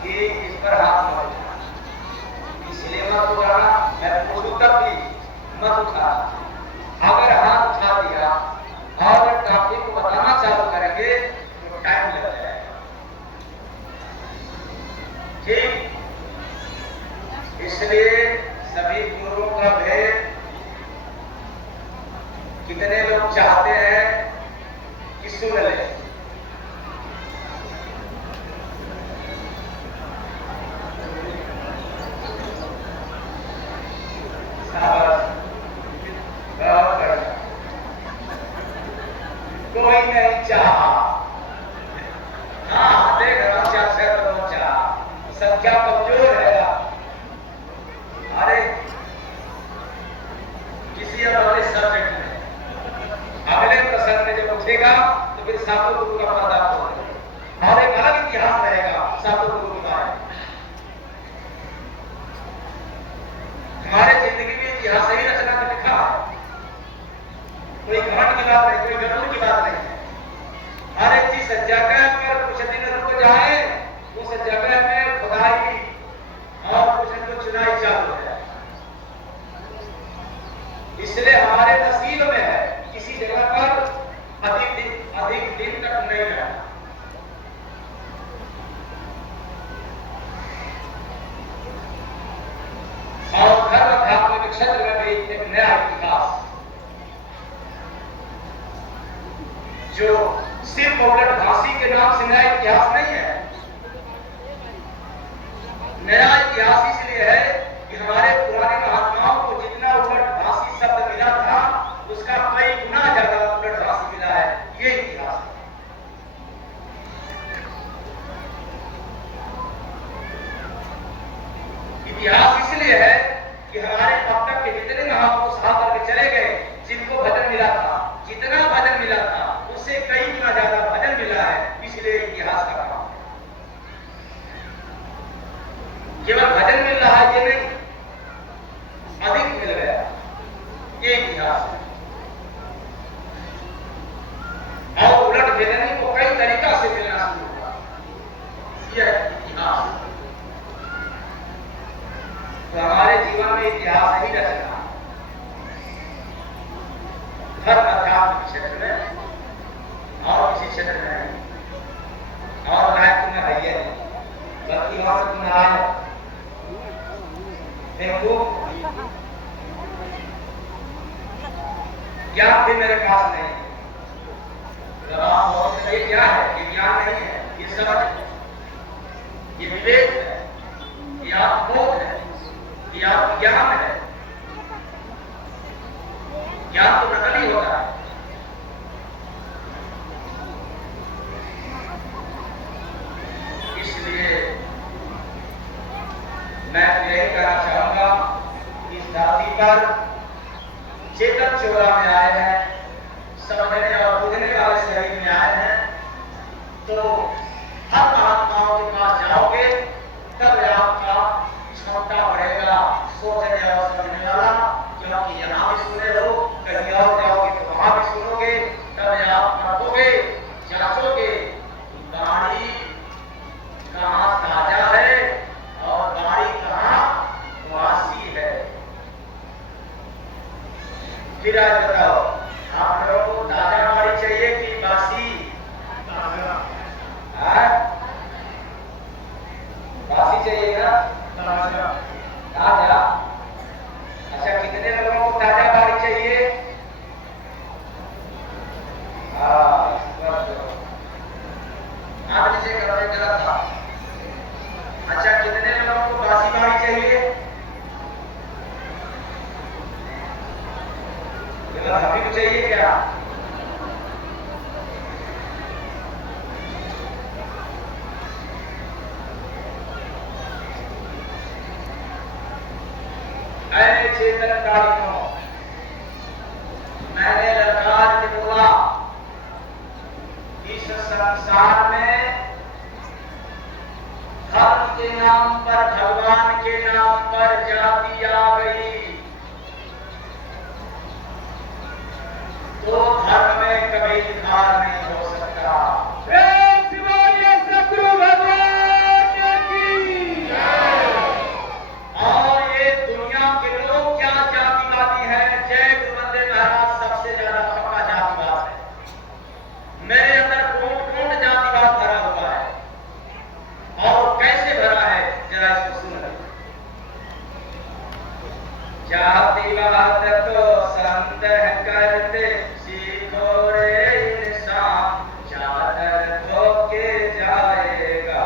कि इस पर हाथ मत उठाना, इसलिए मत उठाना, मैं पूछूं तब भी मत उठाना। अगर हाथ उठा दिया और टॉपिक को बताना चालू करेंगे तो टाइम लग जाएगा, ठीक। इसलिए सभी गुरुओं का भेद कितने लोग चाहते हैं कि सुन ले, कोई नहीं चाहा। हाँ देख रहा हूं क्या संख्या कमजोर है। अरे किसी अगले सब्जेक्ट में अगले प्रसंग में जब उठेगा तो फिर सातों गुरु का पर्दा खोलेगा और एक अलग इतिहास रहेगा सातों गुरु का। हमारे जिंदगी में इतिहास ही रचना में लिखा है, कोई घमंड की बात नहीं, कोई गड़बड़ की बात नहीं है। हर एक चीज जगह पर कुछ दिन रुक जाए, उस जगह में खुदाई और कुछ न कुछ चुनाई चालू है। इसलिए हमारे नसीब में है किसी जगह पर अधिक दिन तक नहीं रहना। और धर्म अध्यात्म क्षेत्र में भी एक नया इतिहास जो सिर्फ उलट फांसी के नाम से नया इतिहास नहीं है। नया इतिहास इसलिए है कि हमारे पुराने महात्माओं को जितना उलट फांसी शब्द मिला था उसका कई गुना ज्यादा उलट फांसी मिला है, ये इतिहास है। इतिहास इसलिए है कि हमारे अब तक के जितने महापुरुष आ करके चले गए, जिनको भजन मिला था, जितना भजन मिला था उससे कई गुना ज्यादा भजन मिला है, इसलिए इतिहास का काम। केवल भजन मिल रहा है ये नहीं, अधिक मिल गया, ये इतिहास है। और उलट भेदनी को कई तरीका से मिलना शुरू हुआ, यह इतिहास। तो हमारे जीवन में इतिहास ही रचना, धर्म अध्यात्म क्षेत्र में और किसी क्षेत्र में नहीं। और लायक तुम्हें है ही नहीं, बल्कि और तुम्हें आए बेवकूफ, ज्ञान भी मेरे पास नहीं। ये क्या है? ये ज्ञान नहीं है, ये समझ, ये विवेक है, ये आत्मबोध है, ये आत्मज्ञान है। ज्ञान तो नकली होता है। इसलिए मैं यही कहना चाहूंगा, इस धरती पर चेतन चोरा में आए हैं, समझने और बुझने वाले शरीर में आए हैं, तो हर महात्माओं के पास जाओगे तब आपका क्षमता बढ़ेगा सोचने और समझने वाला। क्योंकि यहाँ भी सुने हो, कहीं और जाओगे तो वहां भी सुनोगे, तब आप मरोगे, जांचोगे गाड़ी कहाँ ताजा है और गाड़ी कहाँ वासी है। फिर आज बताओ, आप लोगों को ताजा गाड़ी चाहिए कि वासी? वासी चाहिए ना? ताजा। अच्छा, कितने लोगों को ताजा गाड़ी चाहिए? आप नीचे करने गलत था। अच्छा, कितने लोगों को बासी गाड़ी चाहिए? अभी को चाहिए क्या? अरे चेतन कालियों, मैंने ललकार के बोला, इस इस संसार में धर्म के नाम पर, भगवान के नाम पर जाति आ गई तो धर्म में कभी सुधार नहीं हो सकता। सतगुरु भगवान की और ये दुनिया के लोग क्या जातिवादी हैं। जय गुरु मंदिर महाराज सबसे ज्यादा पक्का जातिवाद है। मेरे अंदर कोट जातिवाद भरा हुआ है। और कैसे भरा है जरा इसको सुन। जातिवाद तो संदेह करते सीखो रे इंसान, चादर धोके जाएगा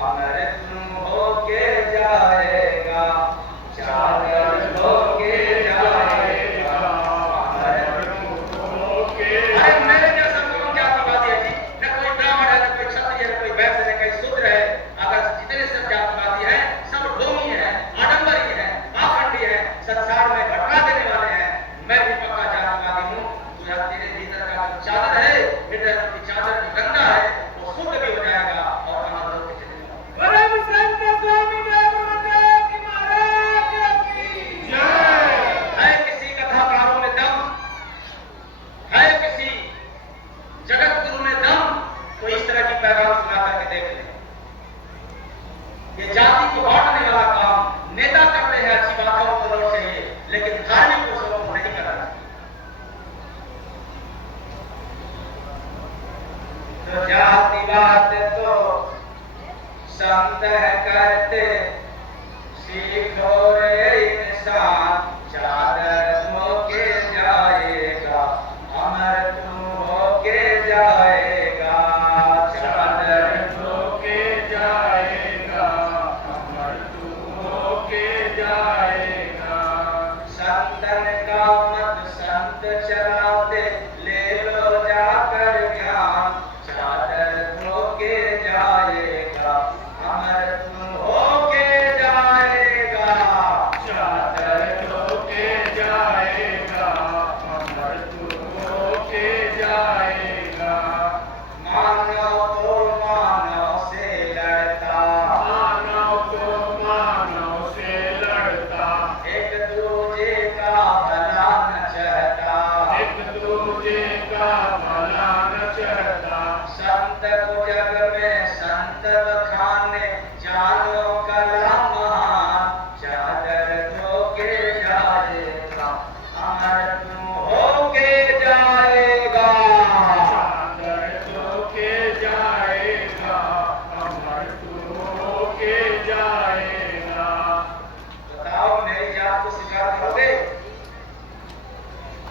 अमर तुम होके जाएगा, चादर धोके जाएगा अमर तुम होके। अरे मेरे जैसा कौन जातिवादी है जी? न कोई ब्राह्मण है, न कोई क्षत्रिय है, न कोई वैश्य है, न कोई शूद्र है। अगर जितने सब जातिवादी हैं सब ढोंगी हैं, आडंबरी हैं, पाखंडी हैं, संसार में भटका देने वाले हैं। मैं भी पक्का जातिवादी हूँ। तुझे तेरे भीतर का जो चादर है, हृदय की चादर जो गंदा है वो शुद्ध भी हो जाएगा और अमर होके चलेगा। परम संत स्वामी जय गुरुदेव की महाराज की जय। है किसी कथाकारों में दम, है किसी जगत गुरु में दम, तो इस तरह की पैगाम सुना करके देख ले। ये जाति को बांटने वाला काम नेता करते हैं, अच्छी बातों को जरूर चाहिए, लेकिन धार्मिक पुरुषों को नहीं करना। तो जातिवाद तो संदेह करते सीखो रे इंसान, चादर धोके जाएगा अमर तुम होके जाएगा, चादर धोके जाएगा अमर तुम होके जाएगा। संतन का मत संत चलाते ले लो जाकर ज्ञान, चादर धोके जाएगा अमर तुम होके जाएगा, चादर धोके जाएगा अमर तुम होके जाएगा। मानव तो मानव से लड़ता, मानव तो मानव से लड़ता, एक दूजे का भला न चाहता, एक दूजे का भला न चाहता। संत को जग में संत बखाने जानो कला महान, चादर धोके जाएगा अमर तुम होके जाएगा। चादर धोके जाएगा अमर तुम होके जाएगा। बताओ मेरी जात को स्वीकार करोगे?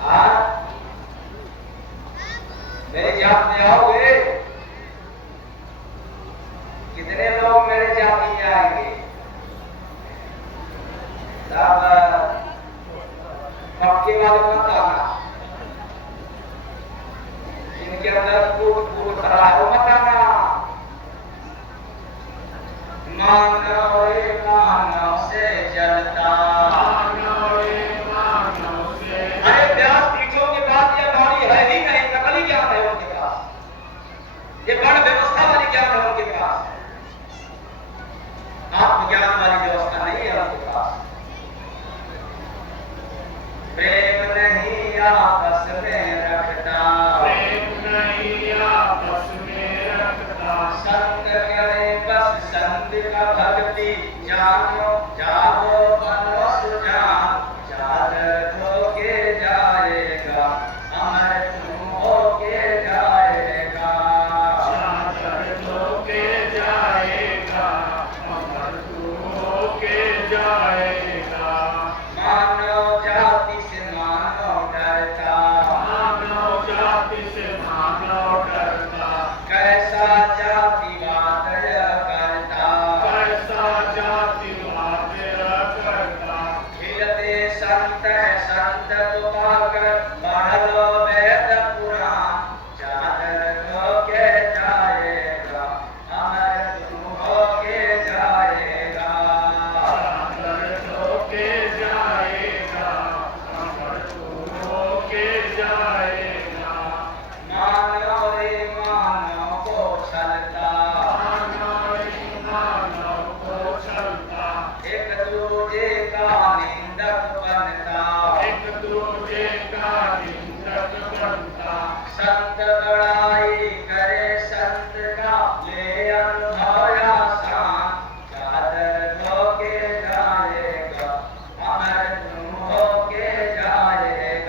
हाँ, मेरी जात में आओगे? कितने लोग मेरे जाति में आएंगे? सब पक्के वाले मत आना, जिनके अंदर कूट भरा है वो मत आना। मानव से जलता, मानव से अरे व्यास पीठों के बाद यह वाणी है ही नहीं, नकली ज्ञान है उनके पास, ये बड़ व्यवस्था वाली ज्ञान है उनके पास, आत्मज्ञान वाली व्यवस्था नहीं है उनके पास। प्रेम नहीं आपस में रखता, प्रेम नहीं आपस में रखता, संग करे बस संत का भक्ति जानो, जागो बनो सुजान, चादर धोके जाएगा अमर तुम होके जाएगा, चादर धोके जाएगा अमर तुम होके जाएगा। मानव जाति से मानव डरता, मानव जाति से मानव डरता, कैसा जातिवाद यह करता, कैसा जातिवाद करता। छलता, एक दूजे का निंदक बनता, संत बड़ाई करे संत का ले अनुभव आसान, चादर धोके जाएगा अमर तू होके जाएगा,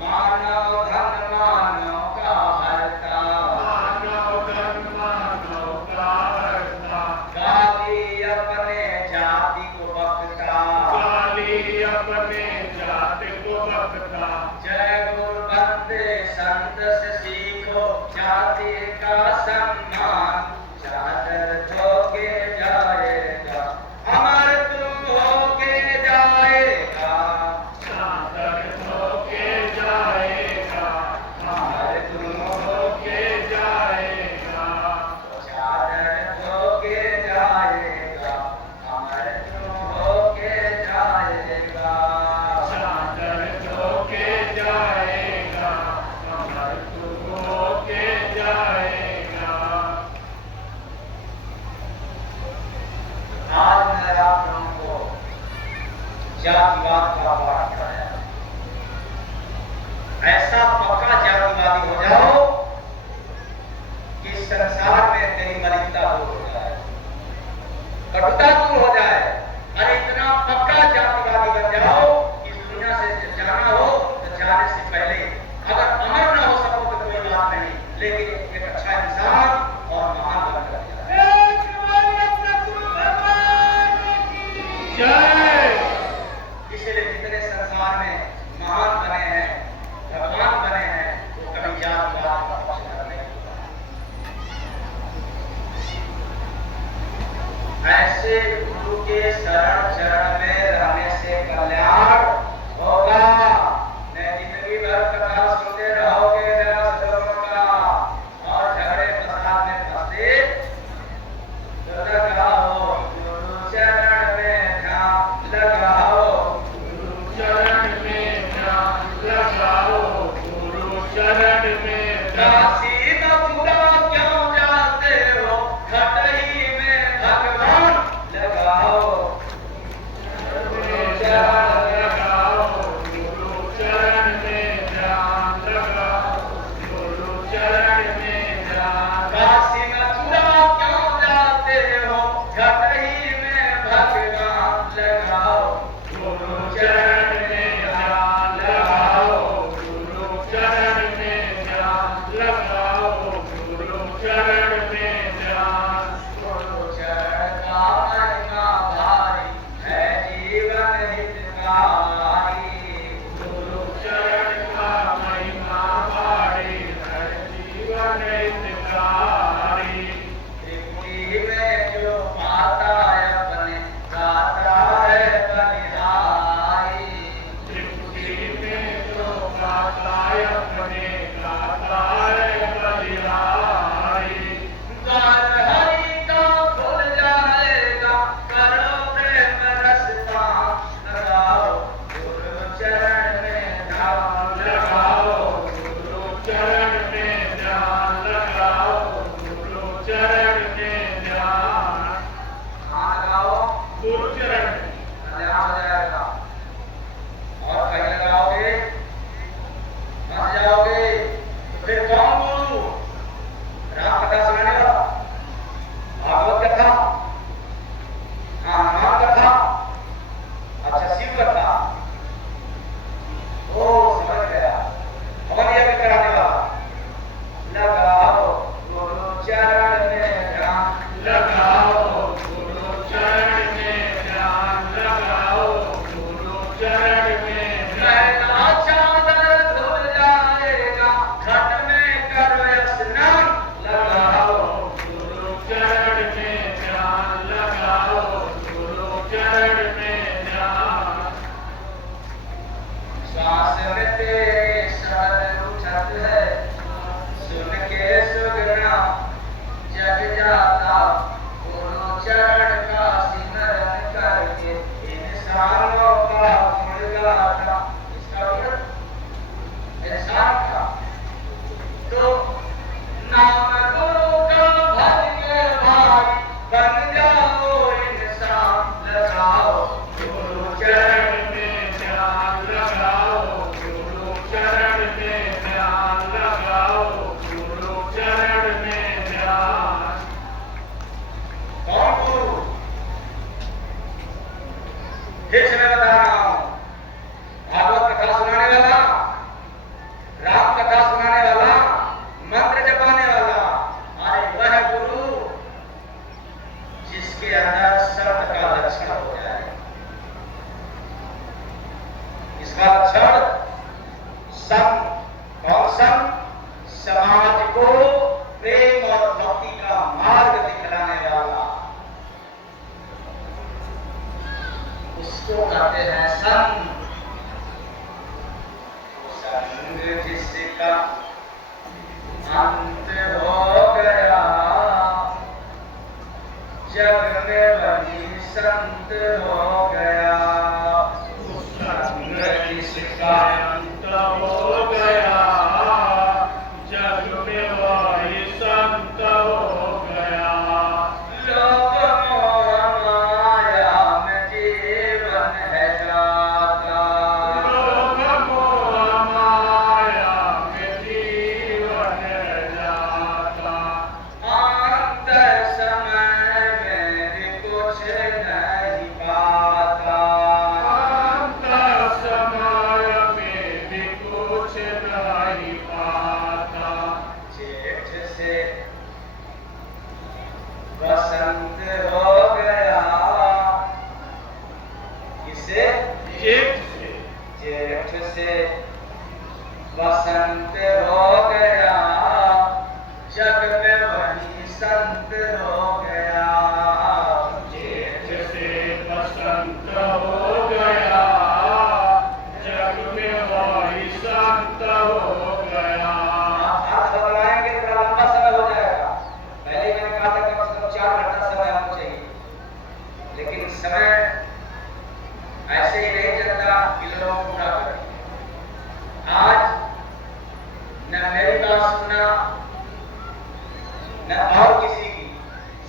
मानव धन मानव का हरता, गाली अपने जाति को बकता, जय गुरु बंदे संत से सीखो जाति का सम्मान, चादर धोके जाएगा अमर तू होके जाएगा, अमर तू होके जाएगा, चादर धोके जाएगा अमर तू होके जाएगा, आज मैं आप लोगों को जातिवाद का पाठ कराया, ऐसा पक्का जातिवादी हो जाओ कि संसार में तेरी मलिकता दूर हो जाए, कटुता दूर हो जाए, और इतना पक्का जातिवादी बन जाओ कि इस दुनिया से जाना हो तो जाने से पहले अगर अमर न हो सको तो कोई बात नहीं, लेकिन एक अच्छा इंसान और महान बनकर जाए। इसलिए जितने संसार में महान बने हैं, भगवान बने हैं, वो कभी जातिवाद का पक्षधर नहीं हुआ। ऐसे गुरु के शरण चरण में रहने से कल्याण होगा। न जिंदगी भर कथा सुनते रहोगे व्यस्त लोगों का और झगड़े फसाद में फंसे, तो लगाओ गुरु चरण में ध्यान लगाओ, काशी मथुरा क्यों जाते हो, खटही में भगवान लगाओ, काशी मथुरा क्यों जाते हो, खटही में भगवान लगाओ, चरण का महिमा भारी है जीवन हितकारी, त्रिपुटी में जो पाता है अपने गाता है बलिहारी, द्वार हरि का खुल जाएगा, करो प्रेम रसता लगाओ इसका लक्षण सम और सम समाज को प्रेम और भक्ति का मार्ग दिखलाने वाला, उसको कहते हैं संग। संग जिसका अंत हो गया, जग में वही संत हो गया। संग जिसका अंत हो गया, जग में वही संत हो गया। लोक मोह माया में जीवन है जाता, लोक मोह माया में जीवन है जाता। अंत समय में भी कुछ नहीं पाता, अंत समय में भी कुछ नहीं पाता। जेठ से बसंत हो गया, किसे? जेठ से जेठ से बसंत हो गया, जग में वही संत हो गया। जेठ से बसंत हो गया, जग में वही संत हो गया। आप बताएंगे तो लंबा समय हो जाएगा। पहले मैंने कहा था कि कम से कम 4 घंटा समय होना चाहिए, लेकिन समय ऐसे ही नहीं चलता कि लोग पूरा करें। आज न मेरी बात सुनना न और किसी की,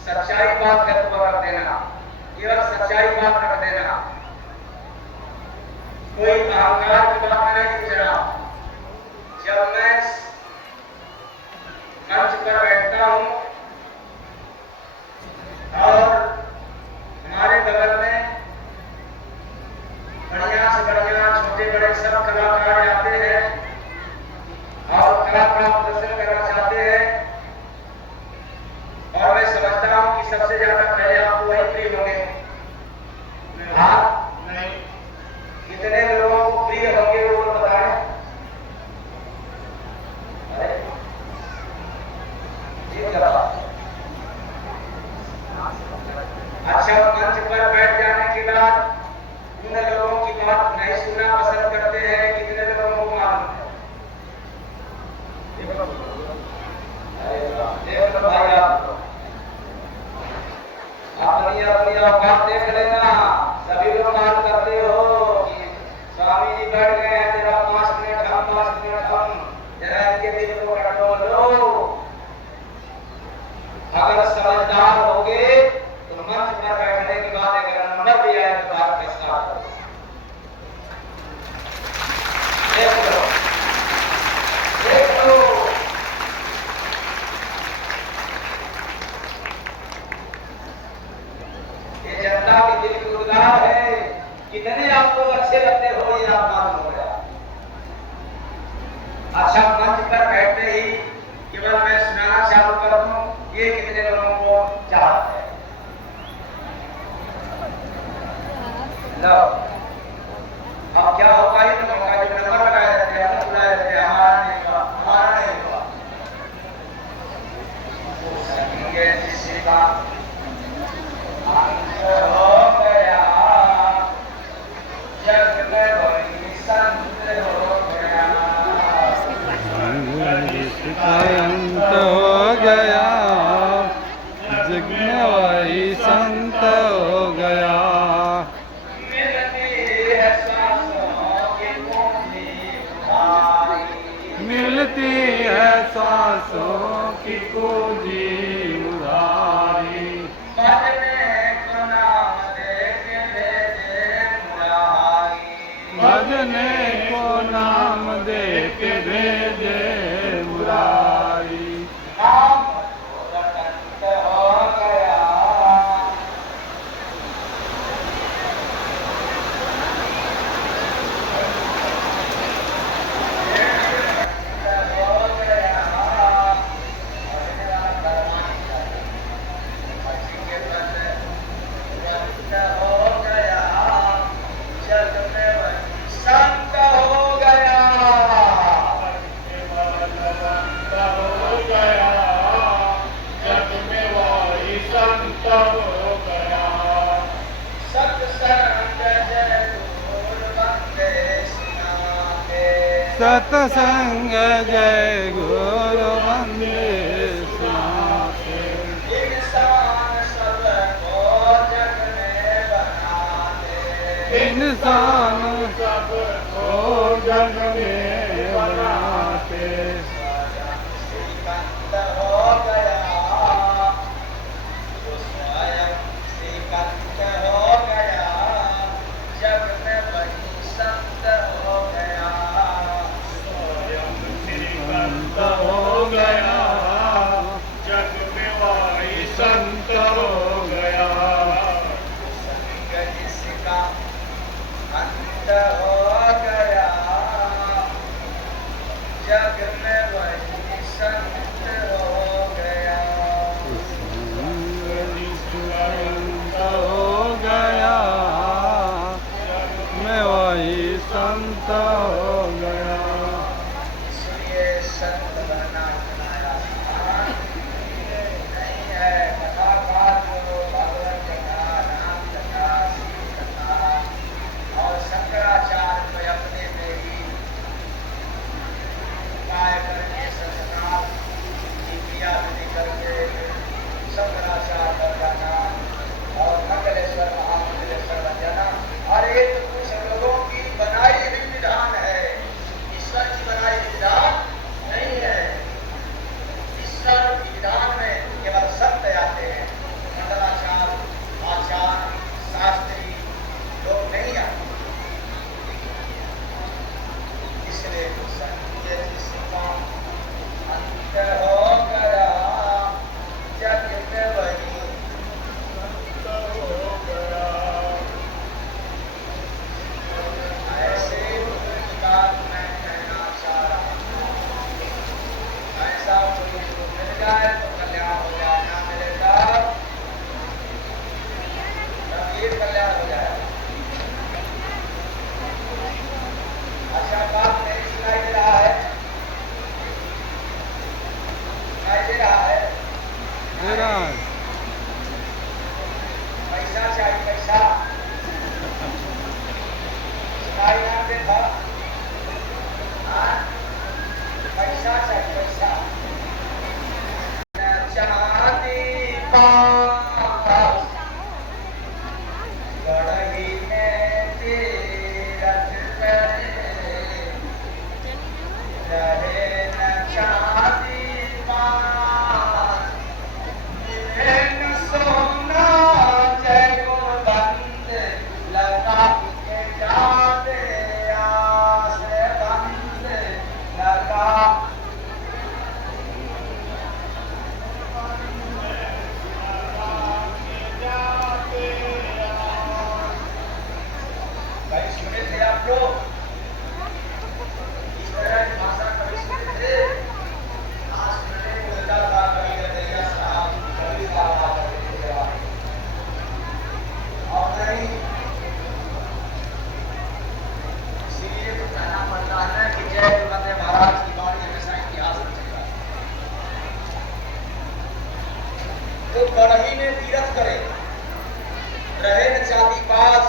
सच्चाई बात है तो रख देना, केवल सच्चाई बात रख देना। कोई अहंकार की बात नहीं पूछ रहा। जब मैं मंच पर बैठता हूं और हमारे बगल में बढ़िया से बढ़िया छोटे बड़े सब कलाकार आते हैं और कला का प्रदर्शन करना चाहते हैं, और मैं समझता हूं कि सबसे ज्यादा पहले आपको वही प्रिय होंगे। आप नहीं, कितने लोगों को प्रिय होंगे वो तो बताएं। अरे जी क्या बात है। अच्छा, मंच पर बैठ जाने के बाद उन लोगों की बात नहीं सुनना पसंद करते हैं, कितने लोगों को मालूम है? देख लो भाई, आप अपनी अपनी औकात देख लेना। सभी लोग मान करते हो कि स्वामी जी बैठ गए हैं, तेरा 5 मिनट हम 5 मिनट हम, जरा इनके दिल को कंट्रोल लो। अगर समझदार होगे तो मंच पर बैठने के बाद अगर नंबर भी आए तो बात फैसला करो। देख लो, देख लो। ये जनता के दिल की उद्गार है, कितने आपको अच्छे लगते हो ये आप मालूम हो गया। अच्छा, मंच पर बैठते ही केवल मैं सुनाना चालू कर दूं, ये कितने लोगों को चाहते हैं? लो, अब क्या होगा, ये तो होगा जो नंबर लगाए रहते हैं, बुलाए रहते हैं, हमारा नहीं हुआ, हमारा नहीं हुआ। तो संगे जिसका अंत हो गया, जग में वही संत हो गया। जिसका अंत हो गया, जग में वही संत हो गया। मिलती है सांसों की पूंजी उधारी, मिलती है सांसों की पूंजी उधारी। भजने को नाम दे के भेजे मुरारी, भजने को नाम दे के भेजे मुरारी। नाम रतन हो गया, हो गया। संत सत्संग जय गुरु वंदे सुनाते। इंसान सबको जग में बनाते। इंसान सबको जग में बनाते। श्रीकांत हो गया जो स्वयं श्रीकांत हो गया, जग में वही संत हो गया। स्वयं श्रीकांत हो गया, जग में वही संत हो गया। संग जिसका अंत हो गया, जग में वही संत हो गया। संत हो गया, मैं वही संत हो गया। इसलिए संत बनना इतना आसान नहीं है। कथाकार जो भगवत कथा, राम कथा, शिव कथा और शंकराचार्य को अपने में ही उपाय करके संस्कार की क्रिया विधि करके शंकराचार्य बन जाना और मंगलेश्वर महामंगलेश्वर बन जाना, और ये तो कुछ लोगों की बनाई हुई विधान है, ईश्वर की बनाई हुई विधान नहीं है। ईश्वर की विधान में केवल संत आते हैं, मंगलाचार्य, आचार्य, शास्त्री लोग नहीं आते। इसलिए संत जिसका अंत हो गया, जग में वही संत हो गया। ऐसे की बात मैं कहना चाह रहा हूँ। ऐसा कोई जो मिल जाए तो कल्याण हो जाए, ना मिलेगा गंभीर कल्याण हो जाए। अच्छा, बात नहीं सुनाई दे रहा है? सुनाई दे रहा है? मेरा पैसा चाहिए, पैसा सुनाई ना देखा? हाँ? पैसा चाहिए, पैसा। चांदी पास गढ़ी में तीरथ करे, रहे न चांदी पास, मिले न सोना जय गुणवंत, लगा के जाते आस बंद लगा। भाई सुने थे आप लोग इस तरह की भाषा कभी सुने थे? आज सुनने को मिलता था, कभी गदैया साहब, कभी साहब आते थे जवाब। और नहीं, इसीलिए तो कहना पड़ता है कि जय गुरुवंदे महाराज की वाणी हमेशा इतिहास में चल रहा है। तो गढ़ी में तीरथ करे, रहे न चांदी पास,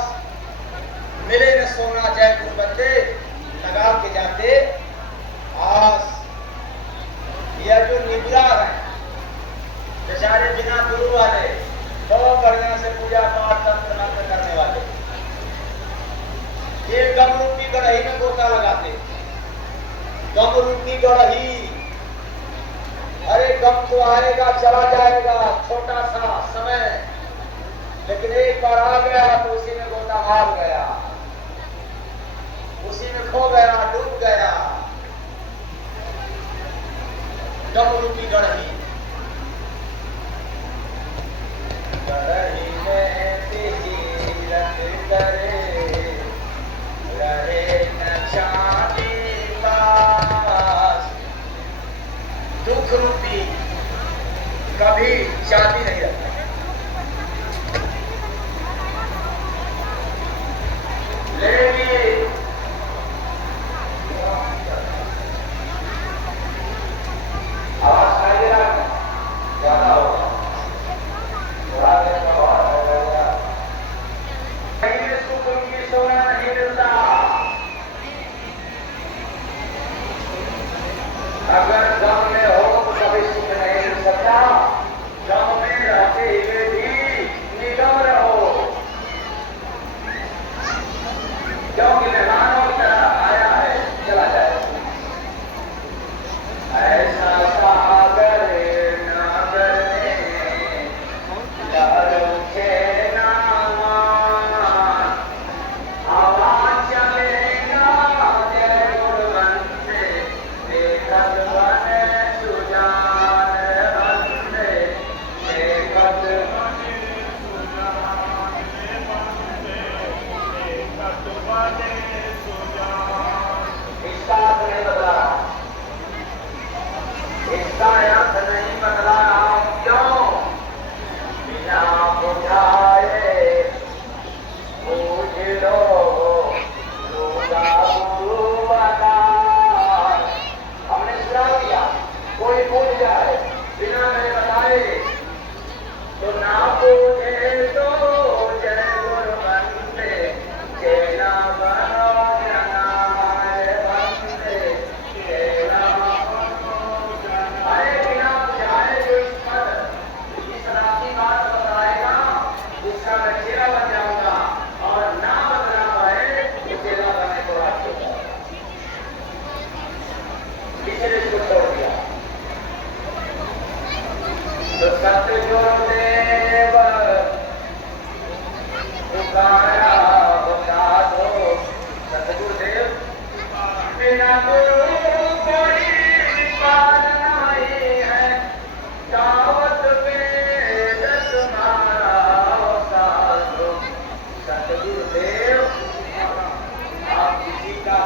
मिले न सोना जय गुरुवंदे, लगा के जाते आस। यह जो निद्रा है, बेचारे बिना गुरु वाले, बहुत बढ़िया से पूजा पाठ तंत्र मंत्र करने वाले, ये गम रूपी गढ़ी में गोता लगाते। गम रूपी गढ़ी, अरे गम तो आएगा चला जाएगा, छोटा सा समय, लेकिन एक बार आ गया तो उसी में गोता मार गया, उसी में खो गया, डूब गया। गम रूपी गढ़ी, गढ़ी में तीरथ करे, रहे न चांदी पास। दुख रूपी कभी चांदी नहीं रहता। क्योंकि मेहमानों की तरह आया है, चला जाए। ऐसा सागर न करने लहरों के नामान, हवा चलेगा जय गुणवंते, देखत बने सुजान बंदे, देखत इसका अर्थ नहीं बदला रहा, इसका अर्थ नहीं बदला रहा। क्यों? बिना बुझाए पूछ लो होगा गुरु बना। हमने सुना दिया, कोई पूछ जाए बिना मैं बताए तो ना पूछे तो जय गुरु बंदे, चेला बनो जनाए बंदे, चेला अरे बिना बुझाए जो इस राशि बात बताएगा उसका मैं चेला बन जाऊंगा, और ना बदला पाए तो चेला बनने को राजी हो जाएगा। इसलिए इसको छोड़ दिया। तो सतगुरु देव पुकारा बता दो, सतगुरु देव बिना गुरु कोई पार नहीं है, दावत वेद तुम्हारा साधो। सतगुरु देव आप किसी का